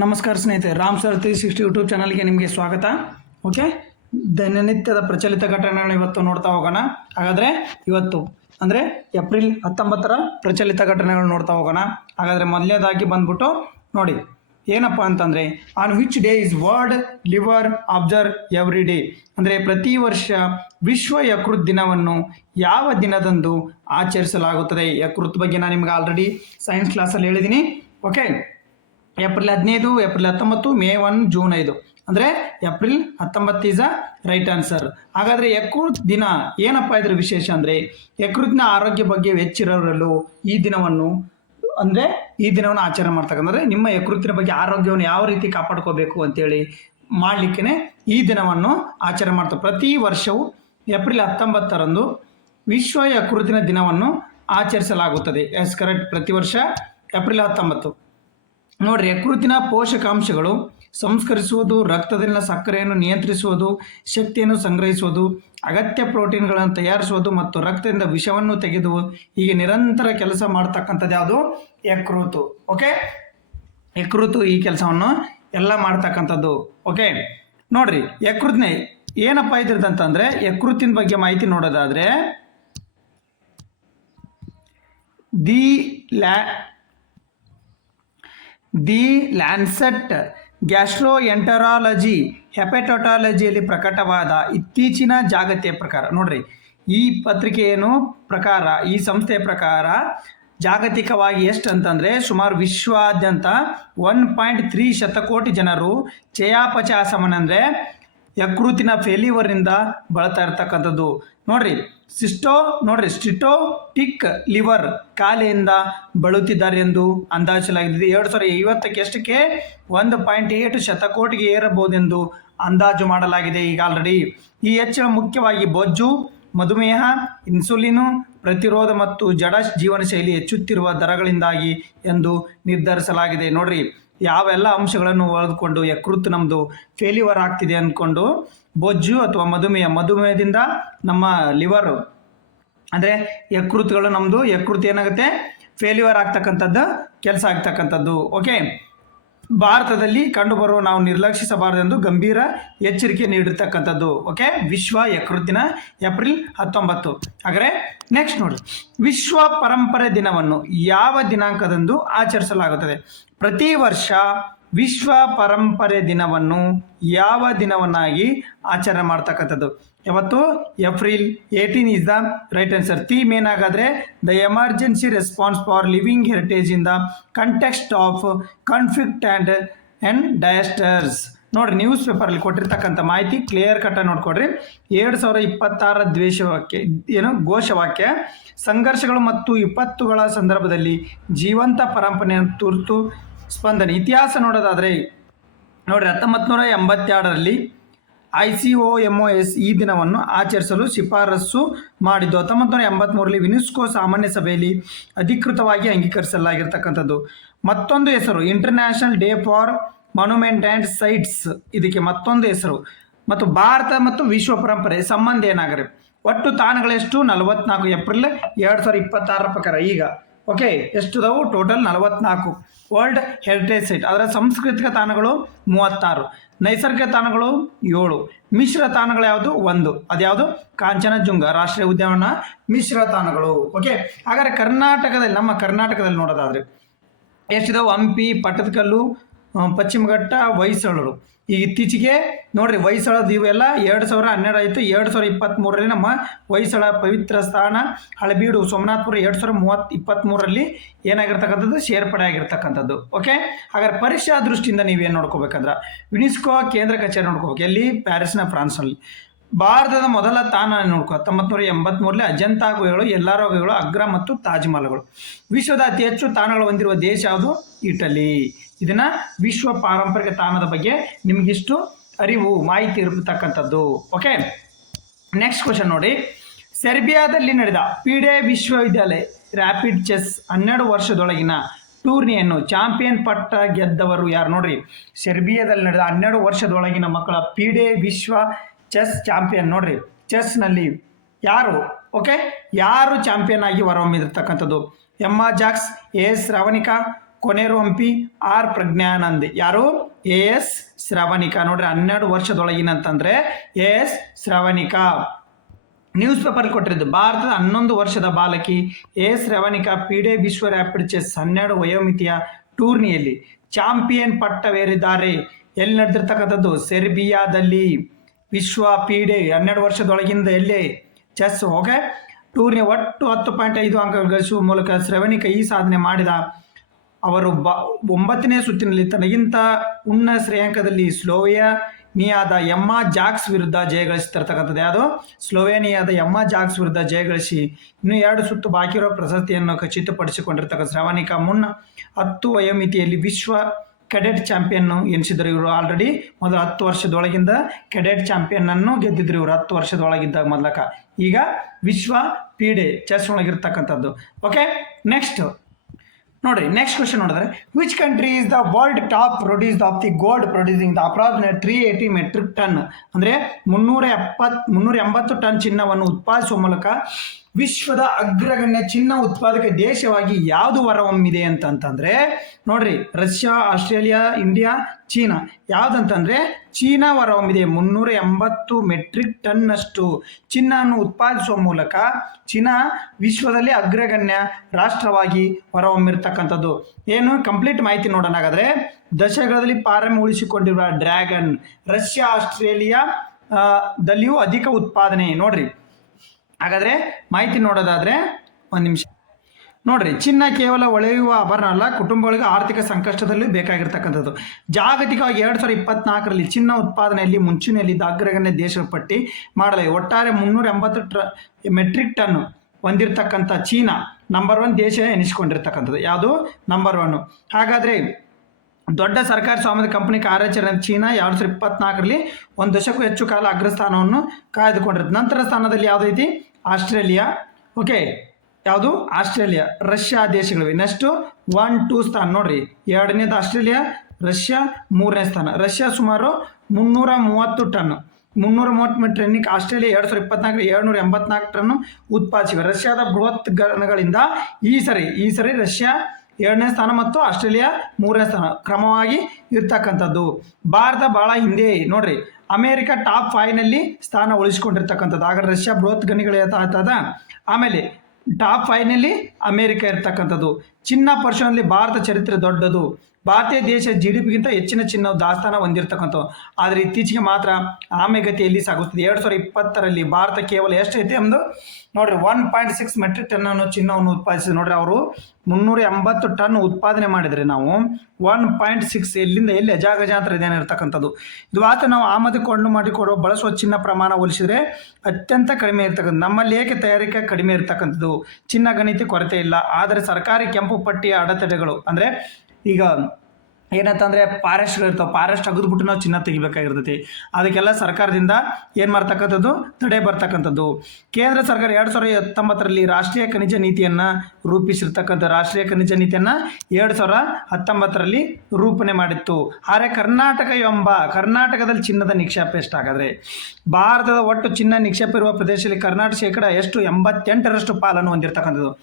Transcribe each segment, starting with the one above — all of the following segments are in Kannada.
ನಮಸ್ಕಾರ ಸ್ನೇಹಿತರೆ, ರಾಮ್ ಸರ್ 360 ಯೂಟ್ಯೂಬ್ ಚಾನಲ್ಗೆ ನಿಮಗೆ ಸ್ವಾಗತ. ಓಕೆ, ದಿನನಿತ್ಯದ ಪ್ರಚಲಿತ ಘಟನೆಗಳನ್ನು ಇವತ್ತು ನೋಡ್ತಾ ಹೋಗೋಣ. ಹಾಗಾದರೆ ಇವತ್ತು ಅಂದರೆ ಏಪ್ರಿಲ್ 19ರ ಪ್ರಚಲಿತ ಘಟನೆಗಳು ನೋಡ್ತಾ ಹೋಗೋಣ. ಹಾಗಾದರೆ ಮೊದಲನೇದಾಗಿ ಬಂದ್ಬಿಟ್ಟು ನೋಡಿ ಏನಪ್ಪ ಅಂತಂದರೆ, on which day is world liver observe every day, ಅಂದರೆ ಪ್ರತಿ ವರ್ಷ ವಿಶ್ವ ಯಕೃತ್ ದಿನವನ್ನು ಯಾವ ದಿನದಂದು ಆಚರಿಸಲಾಗುತ್ತದೆ. ಯಕೃತ್ ಬಗ್ಗೆ ನಾನು ನಿಮ್ಗೆ ಆಲ್ರೆಡಿ ಸೈನ್ಸ್ ಕ್ಲಾಸಲ್ಲಿ ಹೇಳಿದ್ದೀನಿ. Okay, April 15, April 19, May 1, June 5, ಅಂದರೆ April 19 is a right answer. ಹಾಗಾದರೆ ಯಕೃತ್ ದಿನ ಏನಪ್ಪ ಇದ್ರ ವಿಶೇಷ ಅಂದರೆ, ಯಕೃತ್ನ ಆರೋಗ್ಯ ಬಗ್ಗೆ ಎಚ್ಚರಿರಲು ಈ ದಿನವನ್ನು ಆಚರಣೆ ಮಾಡ್ತಕ್ಕಂಥದ್ದು, ನಿಮ್ಮ ಯಕೃತ್ತಿನ ಬಗ್ಗೆ ಆರೋಗ್ಯವನ್ನು ಯಾವ ರೀತಿ ಕಾಪಾಡ್ಕೋಬೇಕು ಅಂತೇಳಿ ಮಾಡಲಿಕ್ಕೆ ಈ ದಿನವನ್ನು ಆಚರಣೆ ಮಾಡ್ತಾರೆ. ಪ್ರತಿ ವರ್ಷವೂ ಏಪ್ರಿಲ್ 19ರಂದು ವಿಶ್ವ ಯಕೃತ್ತಿನ ದಿನವನ್ನು ಆಚರಿಸಲಾಗುತ್ತದೆ. ಎಸ್ ಕರೆಕ್ಟ್, ಪ್ರತಿ ವರ್ಷ ಏಪ್ರಿಲ್ 19. ನೋಡ್ರಿ, ಯಕೃತ್ತಿನ ಪೋಷಕಾಂಶಗಳು ಸಂಸ್ಕರಿಸುವುದು, ರಕ್ತದಲ್ಲಿನ ಸಕ್ಕರೆಯನ್ನು ನಿಯಂತ್ರಿಸುವುದು, ಶಕ್ತಿಯನ್ನು ಸಂಗ್ರಹಿಸುವುದು, ಅಗತ್ಯ ಪ್ರೋಟೀನ್ಗಳನ್ನು ತಯಾರಿಸುವುದು ಮತ್ತು ರಕ್ತದಿಂದ ವಿಷವನ್ನು ತೆಗೆದು ಹೀಗೆ ನಿರಂತರ ಕೆಲಸ ಮಾಡ್ತಕ್ಕಂಥದ್ದು ಯಾವುದು? ಯಕೃತ್ತು. ಓಕೆ, ಯಕೃತ್ತು ಈ ಕೆಲಸವನ್ನು ಎಲ್ಲ ಮಾಡ್ತಕ್ಕಂಥದ್ದು. ಓಕೆ, ನೋಡ್ರಿ ಯಕೃತ್ನ ಏನಪ್ಪ ಇದ್ರದಂತಂದ್ರೆ, ಯಕೃತ್ತಿನ ಬಗ್ಗೆ ಮಾಹಿತಿ ನೋಡೋದಾದ್ರೆ ದಿ ಲ್ಯಾನ್ಸೆಟ್ ಗ್ಯಾಸ್ಟ್ರೋಎಂಟರಾಲಜಿ ಹೆಪಟೋಟಾಲಜಿಯಲ್ಲಿ ಪ್ರಕಟವಾದ ಇತ್ತೀಚಿನ ಜಾಗತಿಕ ಪ್ರಕಾರ, ನೋಡ್ರಿ ಈ ಪತ್ರಿಕೆಯನ್ನು ಪ್ರಕಾರ, ಈ ಸಂಸ್ಥೆಯ ಪ್ರಕಾರ ಜಾಗತಿಕವಾಗಿ ಎಷ್ಟು ಅಂತಂದರೆ ಸುಮಾರು ವಿಶ್ವಾದ್ಯಂತ 1.3 ಶತಕೋಟಿ ಜನರು ಚಯಾಪಚಯ ಅಂದರೆ ಯಕೃತ್ತಿನ ಫೇಲ್ಯೂರ್ನಿಂದ ಬಳಲ್ತಾ ಇರ್ತಕ್ಕಂಥದ್ದು. ನೋಡ್ರಿ ಸ್ಟಿಟೋಟಿಕ್ ಲಿವರ್ ಕಾಯಿಲೆಯಿಂದ ಬಳಲುತ್ತಿದ್ದಾರೆ ಎಂದು ಅಂದಾಜಿಸಲಾಗಿದೆ. 2050ಕ್ಕೆ ಎಷ್ಟಕ್ಕೆ 1.8 ಶತಕೋಟಿಗೆ ಏರಬಹುದೆಂದು ಅಂದಾಜು ಮಾಡಲಾಗಿದೆ ಈಗ ಆಲ್ರೆಡಿ. ಈ ಹೆಚ್ಚಳ ಮುಖ್ಯವಾಗಿ ಬೊಜ್ಜು, ಮಧುಮೇಹ, ಇನ್ಸುಲಿನ್ ಪ್ರತಿರೋಧ ಮತ್ತು ಜಡ ಜೀವನ ಶೈಲಿ ಹೆಚ್ಚುತ್ತಿರುವ ದರಗಳಿಂದಾಗಿ ಎಂದು ನಿರ್ಧರಿಸಲಾಗಿದೆ. ನೋಡ್ರಿ, ಯಾವೆಲ್ಲ ಅಂಶಗಳನ್ನು ಒಳಗೊಂಡು ಯಕೃತ್ತು ನಮ್ಮದು ಫೇಲ್ಯೂರ್ ಆಗ್ತಿದೆ ಅಂದ್ಕೊಂಡು, ಬೊಜ್ಜು ಅಥವಾ ಮಧುಮೇಹದಿಂದ ನಮ್ಮ ಲಿವರ್ ಅಂದರೆ ಯಕೃತ್ತುಗಳು ನಮ್ಮದು ಯಕೃತ್ತು ಏನಾಗುತ್ತೆ ಫೇಲ್ಯೂರ್ ಆಗ್ತಕ್ಕಂಥದ್ದು ಕೆಲಸ ಆಗ್ತಕ್ಕಂಥದ್ದು. ಓಕೆ, ಭಾರತದಲ್ಲಿ ಕಂಡುಬರುವ ನಾವು ನಿರ್ಲಕ್ಷಿಸಬಾರದೆಂದು ಗಂಭೀರ ಎಚ್ಚರಿಕೆ ನೀಡಿರ್ತಕ್ಕಂಥದ್ದು. ಓಕೆ, ವಿಶ್ವ ಯಕೃತ್ತಿನ ಏಪ್ರಿಲ್ 19. ಹಾಗಾದರೆ ನೆಕ್ಸ್ಟ್ ನೋಡಿ, ವಿಶ್ವ ಪರಂಪರೆ ದಿನವನ್ನು ಯಾವ ದಿನಾಂಕದಂದು ಆಚರಿಸಲಾಗುತ್ತದೆ? ಪ್ರತಿ ವರ್ಷ ವಿಶ್ವ ಪರಂಪರೆ ದಿನವನ್ನು ಯಾವ ದಿನವನ್ನಾಗಿ ಆಚರಣೆ ಮಾಡ್ತಕ್ಕಂಥದ್ದು? ಯಾವತ್ತು? April 18 is the right answer. Theme ಏನಾಗಾದರೆ the emergency response for living heritage in the context of conflict and disasters. ನೋಡಿರಿ, ನ್ಯೂಸ್ ಪೇಪರಲ್ಲಿ ಕೊಟ್ಟಿರ್ತಕ್ಕಂಥ ಮಾಹಿತಿ ಕ್ಲಿಯರ್ ಕಟ್ಟಾಗಿ ನೋಡ್ಕೊಡ್ರಿ. 2026 ಘೋಷವಾಕ್ಯ ಸಂಘರ್ಷಗಳು ಮತ್ತು ವಿಪತ್ತುಗಳ ಸಂದರ್ಭದಲ್ಲಿ ಜೀವಂತ ಪರಂಪರೆಯ ತುರ್ತು ಸ್ಪಂದನೆ. ಇತಿಹಾಸ ನೋಡೋದಾದರೆ ನೋಡಿರಿ, 1982ರಲ್ಲಿ ICOMOS ಈ ದಿನವನ್ನು ಆಚರಿಸಲು ಶಿಫಾರಸು ಮಾಡಿದ್ದು. 1983ರಲ್ಲಿ ಯುನೆಸ್ಕೋ ಸಾಮಾನ್ಯ ಸಭೆಯಲ್ಲಿ ಅಧಿಕೃತವಾಗಿ ಅಂಗೀಕರಿಸಲಾಗಿರ್ತಕ್ಕಂಥದ್ದು. ಮತ್ತೊಂದು ಹೆಸರು international day for monument and sites, ಇದಕ್ಕೆ ಮತ್ತೊಂದು ಹೆಸರು. ಮತ್ತು ಭಾರತ ಮತ್ತು ವಿಶ್ವ ಪರಂಪರೆ ಸಂಬಂಧ ಏನಾಗರೆ ಒಟ್ಟು ತಾಣಗಳೆಷ್ಟು? 44. ಏಪ್ರಿಲ್ 2026 ಪ್ರಕಾರ ಈಗ ಓಕೆ ಎಷ್ಟುದವು? Total 44 world heritage site. ಅದರ ಸಾಂಸ್ಕೃತಿಕ ತಾಣಗಳು 36, ನೈಸರ್ಗಿಕ ತಾಣಗಳು 7, ಮಿಶ್ರ ತಾಣಗಳು ಯಾವುದು? 1. ಅದ್ಯಾವುದು? ಕಾಂಚನಜುಂಗ ರಾಷ್ಟ್ರೀಯ ಉದ್ಯಾನವನ ಮಿಶ್ರ ತಾಣಗಳು. ಓಕೆ, ಹಾಗಾದರೆ ಕರ್ನಾಟಕದಲ್ಲಿ, ನಮ್ಮ ಕರ್ನಾಟಕದಲ್ಲಿ ನೋಡೋದಾದರೆ ಎಷ್ಟಿದಾವೆ? ಹಂಪಿ, ಪಟ್ಟದಕಲ್ಲು, ಪಶ್ಚಿಮ ಘಟ್ಟ, ಹೊಯ್ಸಳರು. ಈಗ ಇತ್ತೀಚೆಗೆ ನೋಡ್ರಿ ಹೊಯ್ಸಳದ ಇವೆಲ್ಲ 2012 ಆಯಿತು. 2023ರಲ್ಲಿ ನಮ್ಮ ಹೊಯ್ಸಳ ಪವಿತ್ರ ಸ್ಥಾನ ಹಳೆಬೀಡು ಸೋಮನಾಥಪುರ 2023ರಲ್ಲಿ ಏನಾಗಿರ್ತಕ್ಕಂಥದ್ದು? ಸೇರ್ಪಡೆ ಆಗಿರ್ತಕ್ಕಂಥದ್ದು. ಓಕೆ, ಹಾಗಾದ್ರೆ ಪರೀಕ್ಷಾ ದೃಷ್ಟಿಯಿಂದ ನೀವೇನು ನೋಡ್ಕೋಬೇಕಂದ್ರೆ ಯುನೆಸ್ಕೋ ಕೇಂದ್ರ ಕಚೇರಿ ನೋಡ್ಕೋಬೇಕು. ಎಲ್ಲಿ? ಪ್ಯಾರಿಸ್ನ ಫ್ರಾನ್ಸ್ನಲ್ಲಿ. ಭಾರತದ ಮೊದಲ ತಾಣ ನೋಡ್ಕೋ 1983ರಲ್ಲಿ ಅಜಂತಾ ಗುಹೆಗಳು, ಎಲ್ಲಾರೋ ಗುಹೆಗಳು, ಅಗ್ರಾ ಮತ್ತು ತಾಜ್ ಮಹಲ್ಗಳು. ವಿಶ್ವದ ಅತಿ ಹೆಚ್ಚು ತಾಣಗಳು ಹೊಂದಿರುವ ದೇಶ ಯಾವುದು? ಇಟಲಿ. ಇದನ್ನ ವಿಶ್ವ ಪಾರಂಪರಿಕ ತಾಣದ ಬಗ್ಗೆ ನಿಮಗಿಷ್ಟು ಮಾಹಿತಿ ಇರತಕ್ಕಂಥದ್ದು. ಓಕೆ, ನೆಕ್ಸ್ಟ್ ಕ್ವಶನ್ ನೋಡಿ, ಸೆರ್ಬಿಯಾದಲ್ಲಿ ನಡೆದ ಫಿಡೆ ವಿಶ್ವವಿದ್ಯಾಲಯ ರ್ಯಾಪಿಡ್ ಚೆಸ್ 12 ವರ್ಷದೊಳಗಿನ ಟೂರ್ನಿಯನ್ನು ಚಾಂಪಿಯನ್ ಪಟ್ಟ ಗೆದ್ದವರು ಯಾರು? ನೋಡ್ರಿ, ಸೆರ್ಬಿಯಾದಲ್ಲಿ ನಡೆದ 12 ವರ್ಷದೊಳಗಿನ ಮಕ್ಕಳ ಫಿಡೆ ವಿಶ್ವ ಚೆಸ್ ಚಾಂಪಿಯನ್. ನೋಡ್ರಿ, ಚೆಸ್ನಲ್ಲಿ ಯಾರು? ಓಕೆ, ಯಾರು ಚಾಂಪಿಯನ್ ಆಗಿ ಹೊರಹೊಮ್ಮಿರ್ತಕ್ಕಂಥದ್ದು? Emma Jacks, S Ravanika, Koneru Humpy, R Pragnanand. ಯಾರು? AS ಶ್ರವಣಿಕಾ. ನೋಡ್ರಿ 12 ವರ್ಷದೊಳಗಿನ ಅಂತಂದ್ರೆ AS ಶ್ರವಣಿಕಾ. ನ್ಯೂಸ್ ಪೇಪರ್ ಕೊಟ್ಟಿದ್ದು ಭಾರತದ 11 ವರ್ಷದ ಬಾಲಕಿ AS ಶ್ರವಣಿಕಾ ಫಿಡೆ ವಿಶ್ವ ರ್ಯಾಪಿಡ್ ಚೆಸ್ 12 ವಯೋಮಿತಿಯ ಟೂರ್ನಿಯಲ್ಲಿ ಚಾಂಪಿಯನ್ ಪಟ್ಟವೇರಿದ್ದಾರೆ. ಎಲ್ಲಿ ನಡೆದಿರ್ತಕ್ಕಂಥದ್ದು? ಸೆರ್ಬಿಯಾದಲ್ಲಿ. ವಿಶ್ವ ಫಿಡೆ 12 ವರ್ಷದೊಳಗಿಂದ ಎಲ್ಲಿ ಚೆಸ್ ಓಕೆ ಟೂರ್ನಿ ಒಟ್ಟು 10.5 ಅಂಕ ಗಳಿಸುವ ಮೂಲಕ ಶ್ರವಣಿಕಾ ಈ ಸಾಧನೆ ಮಾಡಿದ. ಅವರು 9ನೇ ಸುತ್ತಿನಲ್ಲಿ ತನಗಿಂತ ಉನ್ನತ ಶ್ರೇಯಾಂಕದಲ್ಲಿ ಸ್ಲೋವೇನಿಯಾದ ಎಮ್ಮಾ ಜಾಕ್ಸ್ ವಿರುದ್ಧ ಜಯಗಳಿಸಿರ್ತಕ್ಕಂಥದ್ದು. ಯಾವುದು? ಸ್ಲೋವೇನಿಯಾದ ಎಮ್ಮಾ ಜಾಕ್ಸ್ ವಿರುದ್ಧ ಜಯಗಳಿಸಿ ಇನ್ನು 2 ಸುತ್ತು ಬಾಕಿ ಇರೋ ಪ್ರಶಸ್ತಿಯನ್ನು ಖಚಿತಪಡಿಸಿಕೊಂಡಿರ್ತಕ್ಕಂಥ ಶ್ರವಣಿಕಾ ಮುನ್ನ 10 ವಯೋಮಿತಿಯಲ್ಲಿ ವಿಶ್ವ ಕೆಡೆಟ್ ಚಾಂಪಿಯನ್ ಎನಿಸಿದರು. ಇವರು ಆಲ್ರೆಡಿ ಮೊದಲು 10 ವರ್ಷದೊಳಗಿಂದ ಕೆಡೆಟ್ ಚಾಂಪಿಯನ್ ಅನ್ನು ಗೆದ್ದಿದ್ರು ಇವರು 10 ವರ್ಷದೊಳಗಿದ್ದಾಗ ಮೊದಲಕ. ಈಗ ವಿಶ್ವ ಫಿಡೆ ಚೆಸ್ ಒಳಗಿರ್ತಕ್ಕಂಥದ್ದು. ಓಕೆ, ನೆಕ್ಸ್ಟ್ ನೋಡ್ರಿ, ನೆಕ್ಸ್ಟ್ ಕ್ವಶನ್ ನೋಡಿದ್ರೆ which country is the world top produce of the gold producing the approximate 380 metric ton. ಅಂದರೆ 380 ಟನ್ ಚಿನ್ನವನ್ನು ಉತ್ಪಾದಿಸುವ ಮೂಲಕ ವಿಶ್ವದ ಅಗ್ರಗಣ್ಯ ಚಿನ್ನ ಉತ್ಪಾದಕ ದೇಶವಾಗಿ ಯಾವುದು ಹೊರಹೊಮ್ಮಿದೆ ಅಂತಂತಂದ್ರೆ ನೋಡ್ರಿ, ರಷ್ಯಾ, ಆಸ್ಟ್ರೇಲಿಯಾ, ಇಂಡಿಯಾ, ಚೀನಾ. ಯಾವುದಂತಂದ್ರೆ ಚೀನಾ ಹೊರಹೊಮ್ಮಿದೆ. 380 ಮೆಟ್ರಿಕ್ ಟನ್ನಷ್ಟು ಚಿನ್ನವನ್ನು ಉತ್ಪಾದಿಸುವ ಮೂಲಕ ಚೀನಾ ವಿಶ್ವದಲ್ಲಿ ಅಗ್ರಗಣ್ಯ ರಾಷ್ಟ್ರವಾಗಿ ಹೊರಹೊಮ್ಮಿರ್ತಕ್ಕಂಥದ್ದು. ಏನು ಕಂಪ್ಲೀಟ್ ಮಾಹಿತಿ ನೋಡೋಣ ಹಾಗಾದ್ರೆ. ದಶಕಗಳಲ್ಲಿ ಪಾರಮ್ಯ ಉಳಿಸಿಕೊಂಡಿರುವ ಡ್ರ್ಯಾಗನ್ ರಷ್ಯಾ, ಆಸ್ಟ್ರೇಲಿಯಾ ದಲ್ಲಿಯೂ ಅಧಿಕ ಉತ್ಪಾದನೆ. ನೋಡ್ರಿ, ಹಾಗಾದರೆ ಮಾಹಿತಿ ನೋಡೋದಾದರೆ ಒಂದು ನಿಮಿಷ ನೋಡ್ರಿ. ಚಿನ್ನ ಕೇವಲ ಹೊಳೆಯುವ ಆಭರಣ ಅಲ್ಲ, ಕುಟುಂಬಗಳಿಗೆ ಆರ್ಥಿಕ ಸಂಕಷ್ಟದಲ್ಲಿ ಬೇಕಾಗಿರ್ತಕ್ಕಂಥದ್ದು. ಜಾಗತಿಕವಾಗಿ 2024ರಲ್ಲಿ ಚಿನ್ನ ಉತ್ಪಾದನೆಯಲ್ಲಿ ಮುಂಚೂಣಿಯಲ್ಲಿದ್ದ ಅಗ್ರಗಣ್ಯ ದೇಶದ ಪಟ್ಟಿ ಮಾಡಲಾಗಿದೆ. ಒಟ್ಟಾರೆ 380 ಮೆಟ್ರಿಕ್ ಟನ್ ಹೊಂದಿರತಕ್ಕಂಥ ಚೀನಾ ನಂಬರ್ 1 ದೇಶ ಎನಿಸಿಕೊಂಡಿರ್ತಕ್ಕಂಥದ್ದು. ಯಾವುದು? ನಂಬರ್ 1. ಹಾಗಾದರೆ ದೊಡ್ಡ ಸರ್ಕಾರಿ ಸ್ವಾಮ್ಯದ ಕಂಪನಿ ಕಾರ್ಯಾಚರಣೆ ಚೀನಾ 2024ರಲ್ಲಿ 1 ದಶಕಕ್ಕೂ ಹೆಚ್ಚು ಕಾಲ ಅಗ್ರಸ್ಥಾನವನ್ನು ಕಾಯ್ದುಕೊಂಡಿರುತ್ತೆ. ನಂತರ ಸ್ಥಾನದಲ್ಲಿ ಯಾವುದೈತಿ? ಆಸ್ಟ್ರೇಲಿಯಾ. ಓಕೆ, ಯಾವುದು? ಆಸ್ಟ್ರೇಲಿಯಾ, ರಷ್ಯಾ ದೇಶಗಳಿವೆ. ನೆಕ್ಸ್ಟು 1, 2 ಸ್ಥಾನ ನೋಡ್ರಿ. 2ನೇದು ಆಸ್ಟ್ರೇಲಿಯಾ, ರಷ್ಯಾ 3ನೇ ಸ್ಥಾನ. ರಷ್ಯಾ ಸುಮಾರು 330 ಟನ್ 330 ಟನ್ನಿಗೆ, ಆಸ್ಟ್ರೇಲಿಯಾ 2024 784 ಟನ್ ಉತ್ಪಾದಿಸಿವೆ. ರಷ್ಯಾದ ಬೃಹತ್ ಗಣಗಳಿಂದ ಈ ಸರಿ ರಷ್ಯಾ 2ನೇ ಸ್ಥಾನ ಮತ್ತು ಆಸ್ಟ್ರೇಲಿಯಾ 3ನೇ ಸ್ಥಾನ ಕ್ರಮವಾಗಿ ಇರ್ತಕ್ಕಂಥದ್ದು. ಭಾರತ ಬಹಳ ಹಿಂದೆ ನೋಡ್ರಿ. ಅಮೇರಿಕಾ ಟಾಪ್ 5ನಲ್ಲಿ ಸ್ಥಾನ ಉಳಿಸಿಕೊಂಡಿರ್ತಕ್ಕಂಥದ್ದು. ಆಗ ರಷ್ಯಾ ಬೃಹತ್ ಗಣಿಗಳಾಗ್ತದ. ಆಮೇಲೆ ಟಾಪ್ 5ನಲ್ಲಿ ಅಮೇರಿಕಾ ಇರ್ತಕ್ಕಂಥದ್ದು. ಚಿನ್ನ ಪರಿಶೋಧನೆಯಲ್ಲಿ ಭಾರತ ಚರಿತ್ರೆ ದೊಡ್ಡದು. ಭಾರತೀಯ ದೇಶ GDPಗಿಂತ ಹೆಚ್ಚಿನ ಚಿನ್ನ ದಾಸ್ತಾನ ಹೊಂದಿರತಕ್ಕಂಥದ್ದು. ಆದರೆ ಇತ್ತೀಚೆಗೆ ಮಾತ್ರ ಆಮೆಗತಿಯಲ್ಲಿ ಸಾಗುತ್ತದೆ. 2020ರಲ್ಲಿ ಭಾರತ ಕೇವಲ ಎಷ್ಟೈತೆ ಒಂದು ನೋಡ್ರಿ 1.6 ಮೆಟ್ರಿಕ್ ಟನ್ ಚಿನ್ನವನ್ನು ಉತ್ಪಾದಿಸಿದೆ. ನೋಡ್ರಿ, ಅವರು 380 ಟನ್ ಉತ್ಪಾದನೆ ಮಾಡಿದರೆ ನಾವು 1.6 ಎಲ್ಲಿಂದ ಎಲ್ಲಿ ಅಜಾಗಜಾಂತರ ಇದೇನಿರ್ತಕ್ಕಂಥದ್ದು. ಇದು ಆತ ನಾವು ಆಮದು ಕೊಂಡು ಮಾಡಿಕೊಡುವ ಬಳಸುವ ಚಿನ್ನ ಪ್ರಮಾಣ ಹೋಲಿಸಿದರೆ ಅತ್ಯಂತ ಕಡಿಮೆ ಇರ್ತಕ್ಕಂಥದ್ದು. ನಮ್ಮಲ್ಲಿ ಏಕೆ ತಯಾರಿಕೆ ಕಡಿಮೆ ಇರ್ತಕ್ಕಂಥದ್ದು? ಚಿನ್ನ ಗಣಿತ ಕೊರತೆ ಇಲ್ಲ, ಆದರೆ ಸರ್ಕಾರಿ ಕೆಂಪು ಪಟ್ಟಿಯ ಅಡೆತಡೆಗಳು ಅಂದರೆ ಈಗ ಏನಂತಂದರೆ ಫಾರೆಸ್ಟ್ಗಳಿರ್ತಾವೆ, ಫಾರೆಸ್ಟ್ ತೆಗೆದುಬಿಟ್ಟು ನಾವು ಚಿನ್ನ ತೆಗಿಬೇಕಾಗಿರ್ತೈತಿ. ಅದಕ್ಕೆಲ್ಲ ಸರ್ಕಾರದಿಂದ ಏನು ಮಾಡ್ತಕ್ಕಂಥದ್ದು? ತಡೆ ಬರ್ತಕ್ಕಂಥದ್ದು. ಕೇಂದ್ರ ಸರ್ಕಾರ 2019ರಲ್ಲಿ ರಾಷ್ಟ್ರೀಯ ಖನಿಜ ನೀತಿಯನ್ನು ರೂಪಿಸಿರ್ತಕ್ಕಂಥ ರಾಷ್ಟ್ರೀಯ ಖನಿಜ ನೀತಿಯನ್ನು 2019ರಲ್ಲಿ ರೂಪಣೆ ಮಾಡಿತ್ತು. ಆದರೆ ಕರ್ನಾಟಕದಲ್ಲಿ ಚಿನ್ನದ ನಿಕ್ಷೇಪ ಎಷ್ಟಾಗಾದರೆ ಭಾರತದ ಒಟ್ಟು ಚಿನ್ನ ನಿಕ್ಷೇಪ ಇರುವ ಪ್ರದೇಶದಲ್ಲಿ ಕರ್ನಾಟಕ ಶೇಕಡ ಎಷ್ಟು? 88ರಷ್ಟು ಪಾಲನ್ನು ಹೊಂದಿರತಕ್ಕಂಥದ್ದು.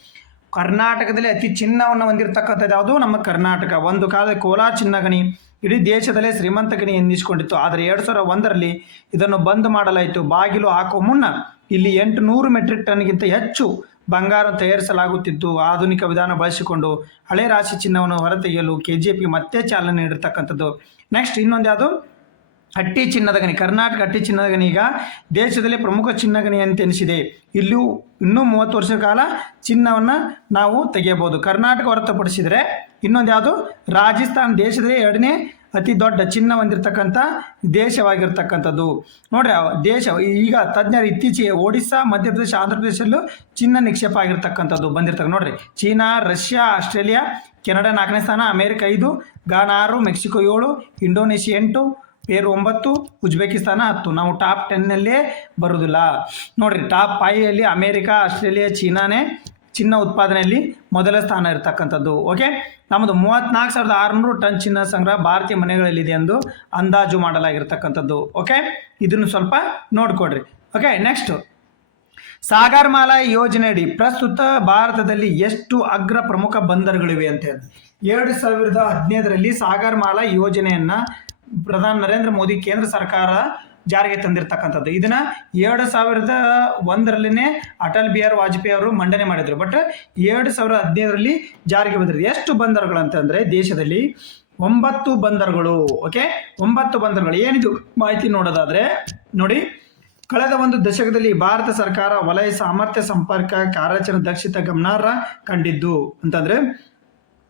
ಕರ್ನಾಟಕದಲ್ಲಿ ಅತಿ ಚಿನ್ನವನ್ನು ಹೊಂದಿರತಕ್ಕಂಥದ್ದು ಯಾವುದು? ನಮ್ಮ ಕರ್ನಾಟಕ. ಒಂದು ಕಾಲದ ಕೋಲಾರ ಚಿನ್ನ ಗಣಿ ಇಡೀ ದೇಶದಲ್ಲೇ ಶ್ರೀಮಂತ ಗಣಿ ಎನ್ನಿಸಿಕೊಂಡಿತ್ತು. ಆದರೆ 2001ರಲ್ಲಿ ಇದನ್ನು ಬಂದ್ ಮಾಡಲಾಯಿತು. ಬಾಗಿಲು ಹಾಕುವ ಮುನ್ನ ಇಲ್ಲಿ 800 ಮೆಟ್ರಿಕ್ ಟನ್ಗಿಂತ ಹೆಚ್ಚು ಬಂಗಾರ ತಯಾರಿಸಲಾಗುತ್ತಿದ್ದು, ಆಧುನಿಕ ವಿಧಾನ ಬಳಸಿಕೊಂಡು ಹಳೆ ರಾಶಿ ಚಿನ್ನವನ್ನು ಹೊರತೆಗೆಯಲು KGF ಮತ್ತೆ ಚಾಲನೆ ನೀಡಿರ್ತಕ್ಕಂಥದ್ದು. ನೆಕ್ಸ್ಟ್ ಇನ್ನೊಂದು ಯಾವುದು? ಹಟ್ಟಿ ಚಿನ್ನದ ಗಣಿ. ಕರ್ನಾಟಕ ಹಟ್ಟಿ ಚಿನ್ನದ ಗಣಿ ಈಗ ದೇಶದಲ್ಲಿ ಪ್ರಮುಖ ಚಿನ್ನ ಗಣಿ ಅಂತ ಎನಿಸಿದೆ. ಇಲ್ಲಿಯೂ ಇನ್ನೂ 30 ವರ್ಷ ಕಾಲ ಚಿನ್ನವನ್ನು ನಾವು ತೆಗೆಯಬಹುದು. ಕರ್ನಾಟಕ ಹೊರತುಪಡಿಸಿದರೆ ಇನ್ನೊಂದು ಯಾವುದು? ರಾಜಸ್ಥಾನ ದೇಶದಲ್ಲಿ 2ನೇ ಅತಿ ದೊಡ್ಡ ಚಿನ್ನ ಹೊಂದಿರತಕ್ಕಂಥ ದೇಶವಾಗಿರ್ತಕ್ಕಂಥದ್ದು. ನೋಡ್ರಿ, ದೇಶ ಈಗ ತಜ್ಞರು ಇತ್ತೀಚೆಗೆ ಒಡಿಸ್ಸಾ, ಮಧ್ಯಪ್ರದೇಶ, ಆಂಧ್ರ ಪ್ರದೇಶದಲ್ಲೂ ಚಿನ್ನ ನಿಕ್ಷೇಪ ಆಗಿರ್ತಕ್ಕಂಥದ್ದು ಬಂದಿರ್ತಕ್ಕ. ನೋಡ್ರಿ, ಚೀನಾ, ರಷ್ಯಾ, ಆಸ್ಟ್ರೇಲಿಯಾ, ಕೆನಡಾ 4ನೇ ಸ್ಥಾನ, ಅಮೇರಿಕಾ 5, ಗಾನಾ 6, ಮೆಕ್ಸಿಕೋ 7, ಇಂಡೋನೇಷಿಯಾ 8, ಪೇರು 9, ಉಜ್ಬೇಕಿಸ್ತಾನ 10. ನಾವು ಟಾಪ್ 10ನಲ್ಲೇ ಬರೋದಿಲ್ಲ. ನೋಡ್ರಿ, ಟಾಪ್ 5ಯಲ್ಲಿ ಅಮೇರಿಕಾ, ಆಸ್ಟ್ರೇಲಿಯಾ, ಚೀನಾನೇ ಚಿನ್ನ ಉತ್ಪಾದನೆಯಲ್ಲಿ ಮೊದಲ ಸ್ಥಾನ ಇರತಕ್ಕಂಥದ್ದು. ಓಕೆ, ನಮ್ಮದು 34,600 ಟನ್ ಚಿನ್ನ ಸಂಗ್ರಹ ಭಾರತೀಯ ಮನೆಗಳಲ್ಲಿದೆ ಎಂದು ಅಂದಾಜು ಮಾಡಲಾಗಿರ್ತಕ್ಕಂಥದ್ದು. ಓಕೆ, ಇದನ್ನು ಸ್ವಲ್ಪ ನೋಡ್ಕೊಡ್ರಿ. ಓಕೆ, ನೆಕ್ಸ್ಟ್ ಸಾಗರಮಾಲಾ ಯೋಜನೆಯಡಿ ಪ್ರಸ್ತುತ ಭಾರತದಲ್ಲಿ ಎಷ್ಟು ಅಗ್ರ ಪ್ರಮುಖ ಬಂದರುಗಳಿವೆ ಅಂತ ಹೇಳಿ 2015ರಲ್ಲಿ ಸಾಗರ್ ಮಾಲಾ ಯೋಜನೆಯನ್ನ ಪ್ರಧಾನಿ ನರೇಂದ್ರ ಮೋದಿ ಕೇಂದ್ರ ಸರ್ಕಾರ ಜಾರಿಗೆ ತಂದಿರತಕ್ಕಂಥದ್ದು. ಇದನ್ನ 2001ರಲ್ಲಿನೇ ಅಟಲ್ ಬಿಹಾರಿ ವಾಜಪೇಯಿ ಅವರು ಮಂಡನೆ ಮಾಡಿದ್ರು. ಬಟ್ 2015ರಲ್ಲಿ ಜಾರಿಗೆ ಬಂದಿದೆ. ಎಷ್ಟು ಬಂದರುಗಳು ಅಂತಂದ್ರೆ ದೇಶದಲ್ಲಿ 9 ಬಂದರುಗಳು. ಓಕೆ, 9 ಬಂದರುಗಳು. ಏನಿದು ಮಾಹಿತಿ ನೋಡೋದಾದ್ರೆ ನೋಡಿ, ಕಳೆದ ಒಂದು ದಶಕದಲ್ಲಿ ಭಾರತ ಸರ್ಕಾರ ವಲಯ ಸಾಮರ್ಥ್ಯ ಸಂಪರ್ಕ ಕಾರ್ಯಾಚರಣೆ ದಕ್ಷತೆ ಗಮನಾರ್ಹ ಕಂಡಿದ್ದು ಅಂತಂದ್ರೆ